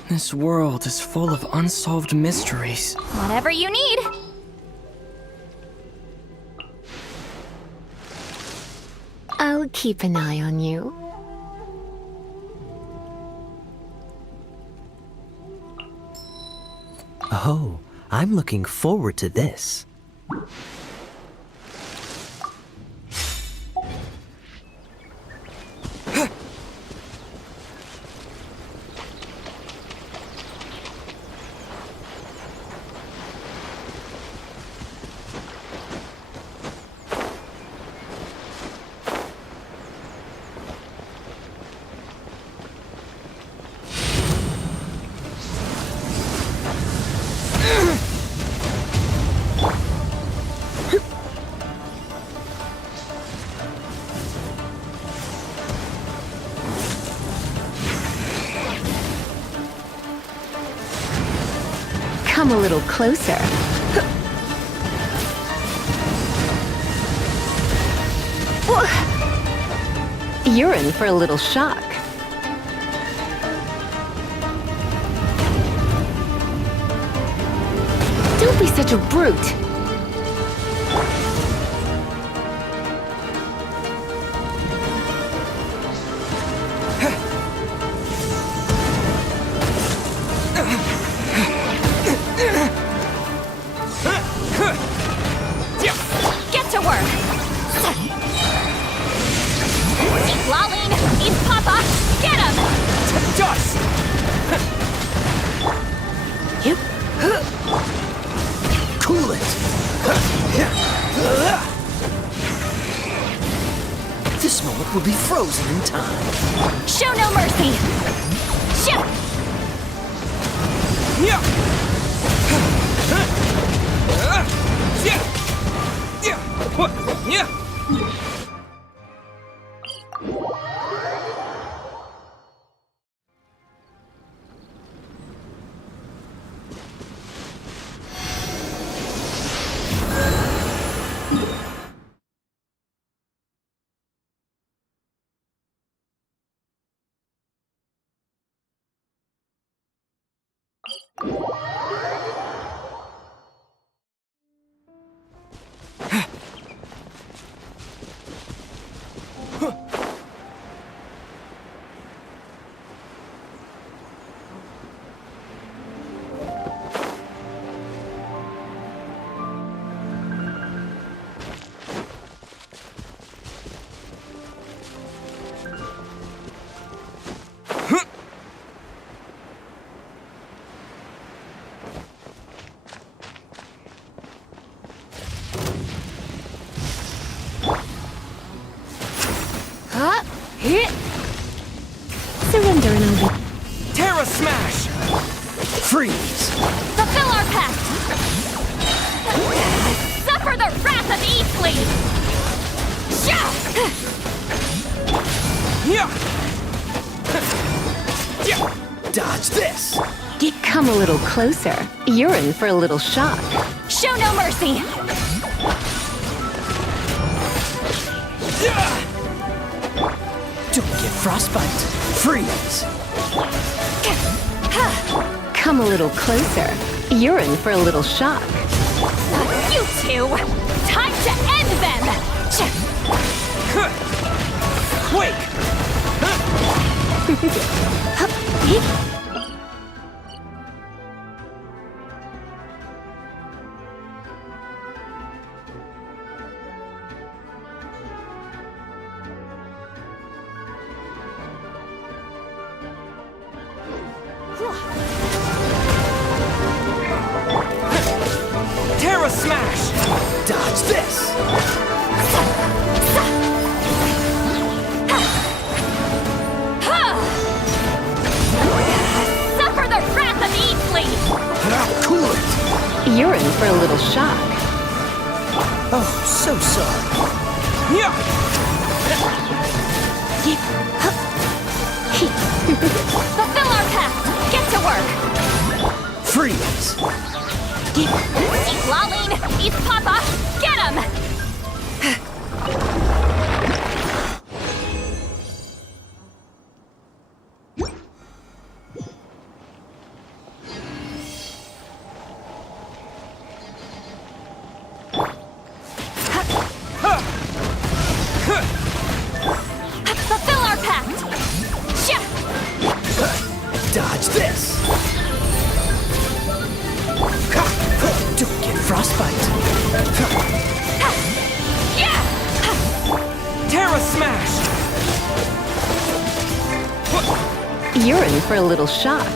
This world is full of unsolved mysteries. Whatever you need. I'll keep an eye on you. Oh, I'm looking forward to this. Come a little closer. You're in for a little shock. Don't be such a brute. Get to work! Eat Lolling! Eat Papa! Get him! Dust! Yep. Cool it. This moment will be frozen in time. Show no mercy! Shoot! Surrender and I'll be... Terra Smash! Freeze! Fulfill our pact! Suffer the wrath of Eastland! Dodge this! Come a little closer. You're in for a little shock. Show no mercy! Don't get frostbite. Freeze! Come a little closer. You're in for a little shock. You two! Time to end them! Quake! Terra Smash! Dodge this! Suffer the wrath of Eatly! Cool it! You're in for a little shock. Oh, so sorry. Fulfill our pact! Get to work! Freeze! Eat Laline! Eat Papa! Get him! Fulfill our pact! Dodge this! Don't get frostbite. Terra Smash! You're in for a little shock.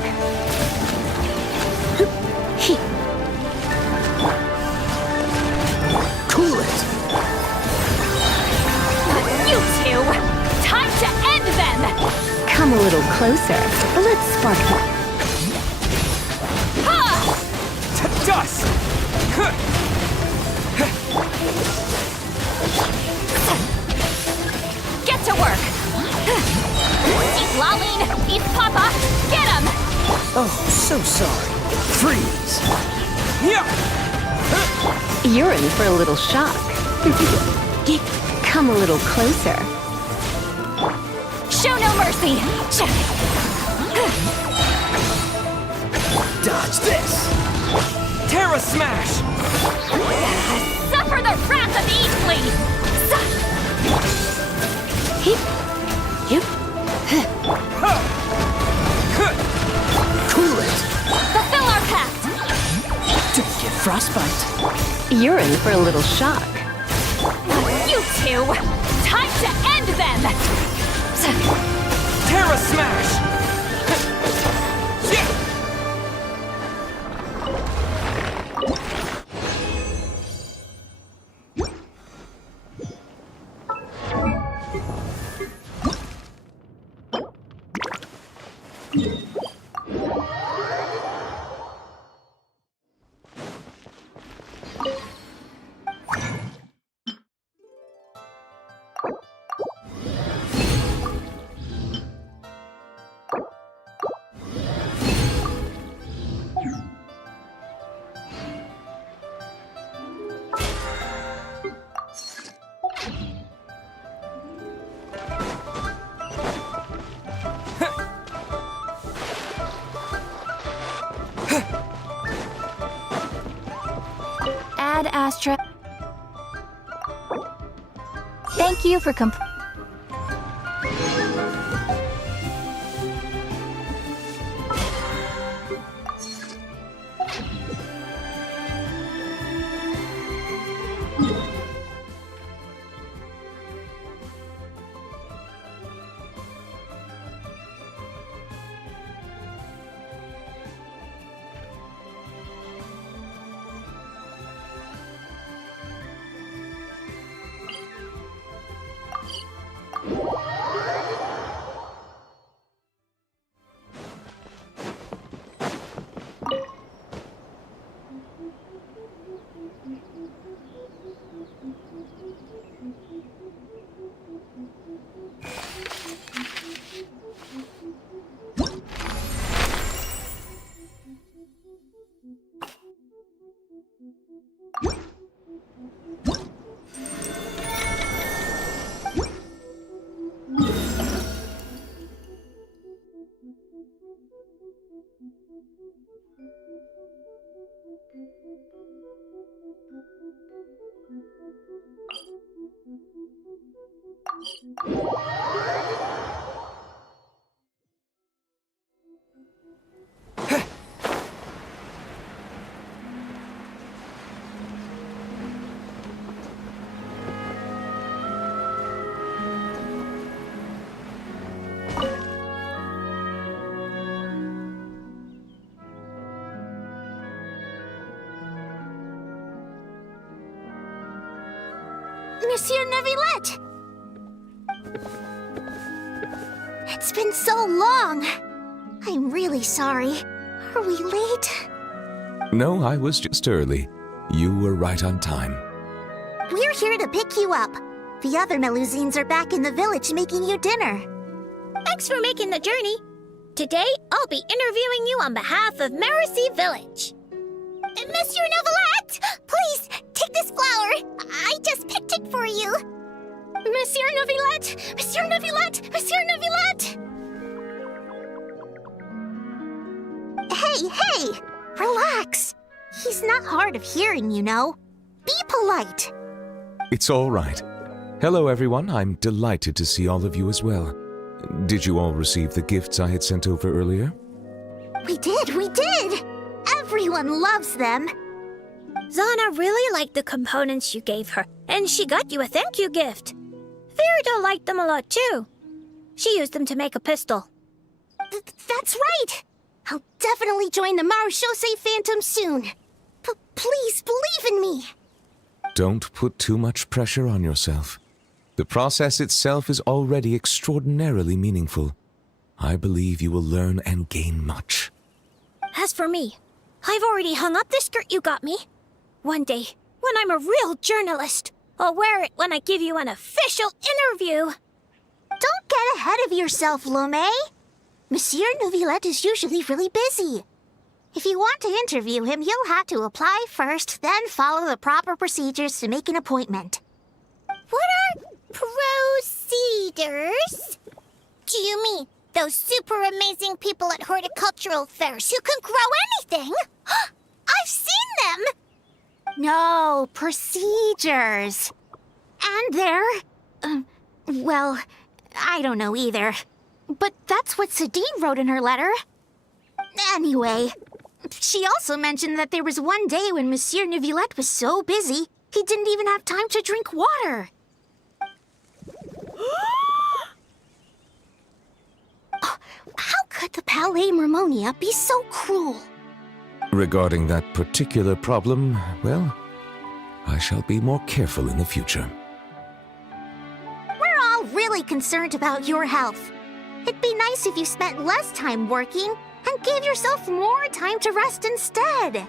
Cool it! You two! Time to end them! Come a little closer. Let's spark them. Dust! Get to work! Eat Laline! Eat Papa! Get him! Oh, so sorry. Freeze! You're in for a little shock. Come a little closer. Show no mercy! Dodge this! Terra Smash! Suffer the wrath of Eatly! Cool it! Fulfill our pact! Don't get frostbite. You're in for a little shock. You two! Time to end them! Terra Smash! Ad Astra. Thank you for Monsieur Neuvillette! It's been so long. I'm really sorry. Are we late? No, I was just early. You were right on time. We're here to pick you up. The other Melusines are back in the village making you dinner. Thanks for making the journey. Today, I'll be interviewing you on behalf of Mercy Village. Monsieur Neuvillette! Please, take this flower. I just picked it for you. Monsieur Neuvillette! Monsieur Neuvillette! Monsieur Neuvillette! Hey! Relax. He's not hard of hearing, you know. Be polite. It's all right. Hello, everyone. I'm delighted to see all of you as well. Did you all receive the gifts I had sent over earlier? We did! Everyone loves them. Zana really liked the components you gave her, and she got you a thank you gift. Verida liked them a lot too. She used them to make a pistol. That's right! I'll definitely join the Marechaussee Phantom soon. Please believe in me. Don't put too much pressure on yourself. The process itself is already extraordinarily meaningful. I believe you will learn and gain much. As for me, I've already hung up the skirt you got me. One day, when I'm a real journalist, I'll wear it when I give you an official interview. Don't get ahead of yourself, Lomé. Monsieur Neuvillette is usually really busy. If you want to interview him, you'll have to apply first, then follow the proper procedures to make an appointment. What are procedures? Do you mean those super amazing people at horticultural fairs who can grow anything? I've seen them! No, procedures. And they're... well, I don't know either. But that's what Sadine wrote in her letter. Anyway, she also mentioned that there was one day when Monsieur Neuvillette was so busy, he didn't even have time to drink water. How could the Palais Mermonia be so cruel? Regarding that particular problem, well, I shall be more careful in the future. We're all really concerned about your health. It'd be nice if you spent less time working and gave yourself more time to rest instead.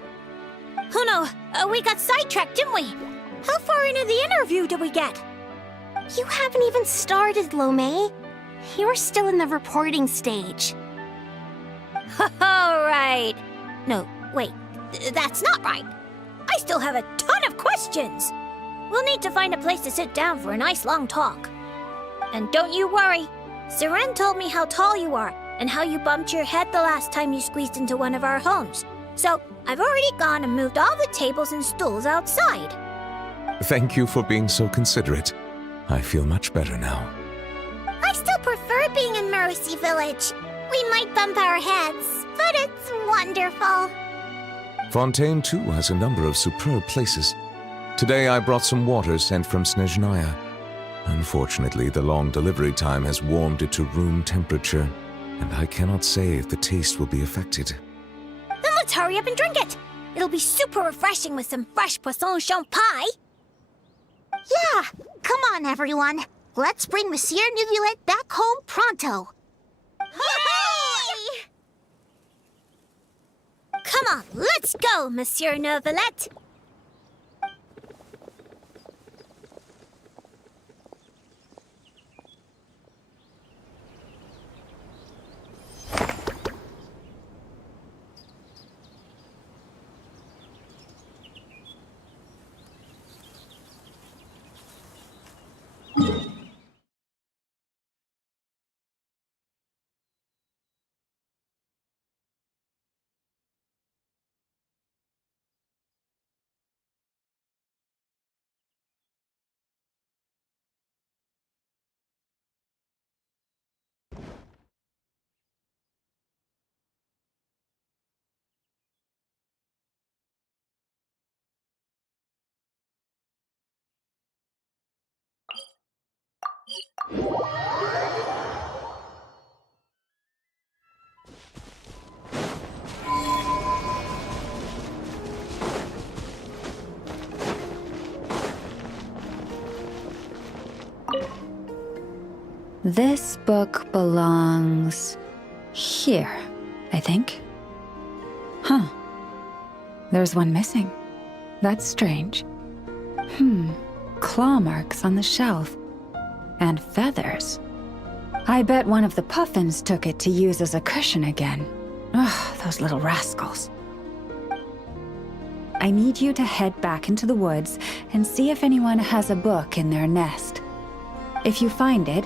Oh no, we got sidetracked, didn't we? How far into the interview did we get? You haven't even started, Lomé. You're still in the reporting stage. All right. No, wait, that's not right. I still have a ton of questions. We'll need to find a place to sit down for a nice long talk. And don't you worry. Seren told me how tall you are and how you bumped your head the last time you squeezed into one of our homes. So I've already gone and moved all the tables and stools outside. Thank you for being so considerate. I feel much better now. I still prefer being in Mercy Village. We might bump our heads, but it's wonderful. Fontaine, too, has a number of superb places. Today I brought some water sent from Snezhnaya. Unfortunately, the long delivery time has warmed it to room temperature, and I cannot say if the taste will be affected. Then let's hurry up and drink it. It'll be super refreshing with some fresh poisson champ pie. Yeah, come on, everyone. Let's bring Monsieur Neuvillette back home pronto. Yay! Come on, let's go, Monsieur Neuvillette. This book belongs here, I think. Huh. There's one missing. That's strange. Claw marks on the shelf. And feathers. I bet one of the puffins took it to use as a cushion again. Ugh, those little rascals. I need you to head back into the woods and see if anyone has a book in their nest. If you find it,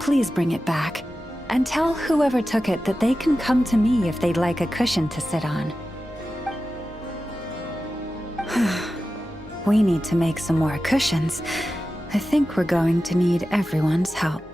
please bring it back. And tell whoever took it that they can come to me if they'd like a cushion to sit on. We need to make some more cushions. I think we're going to need everyone's help.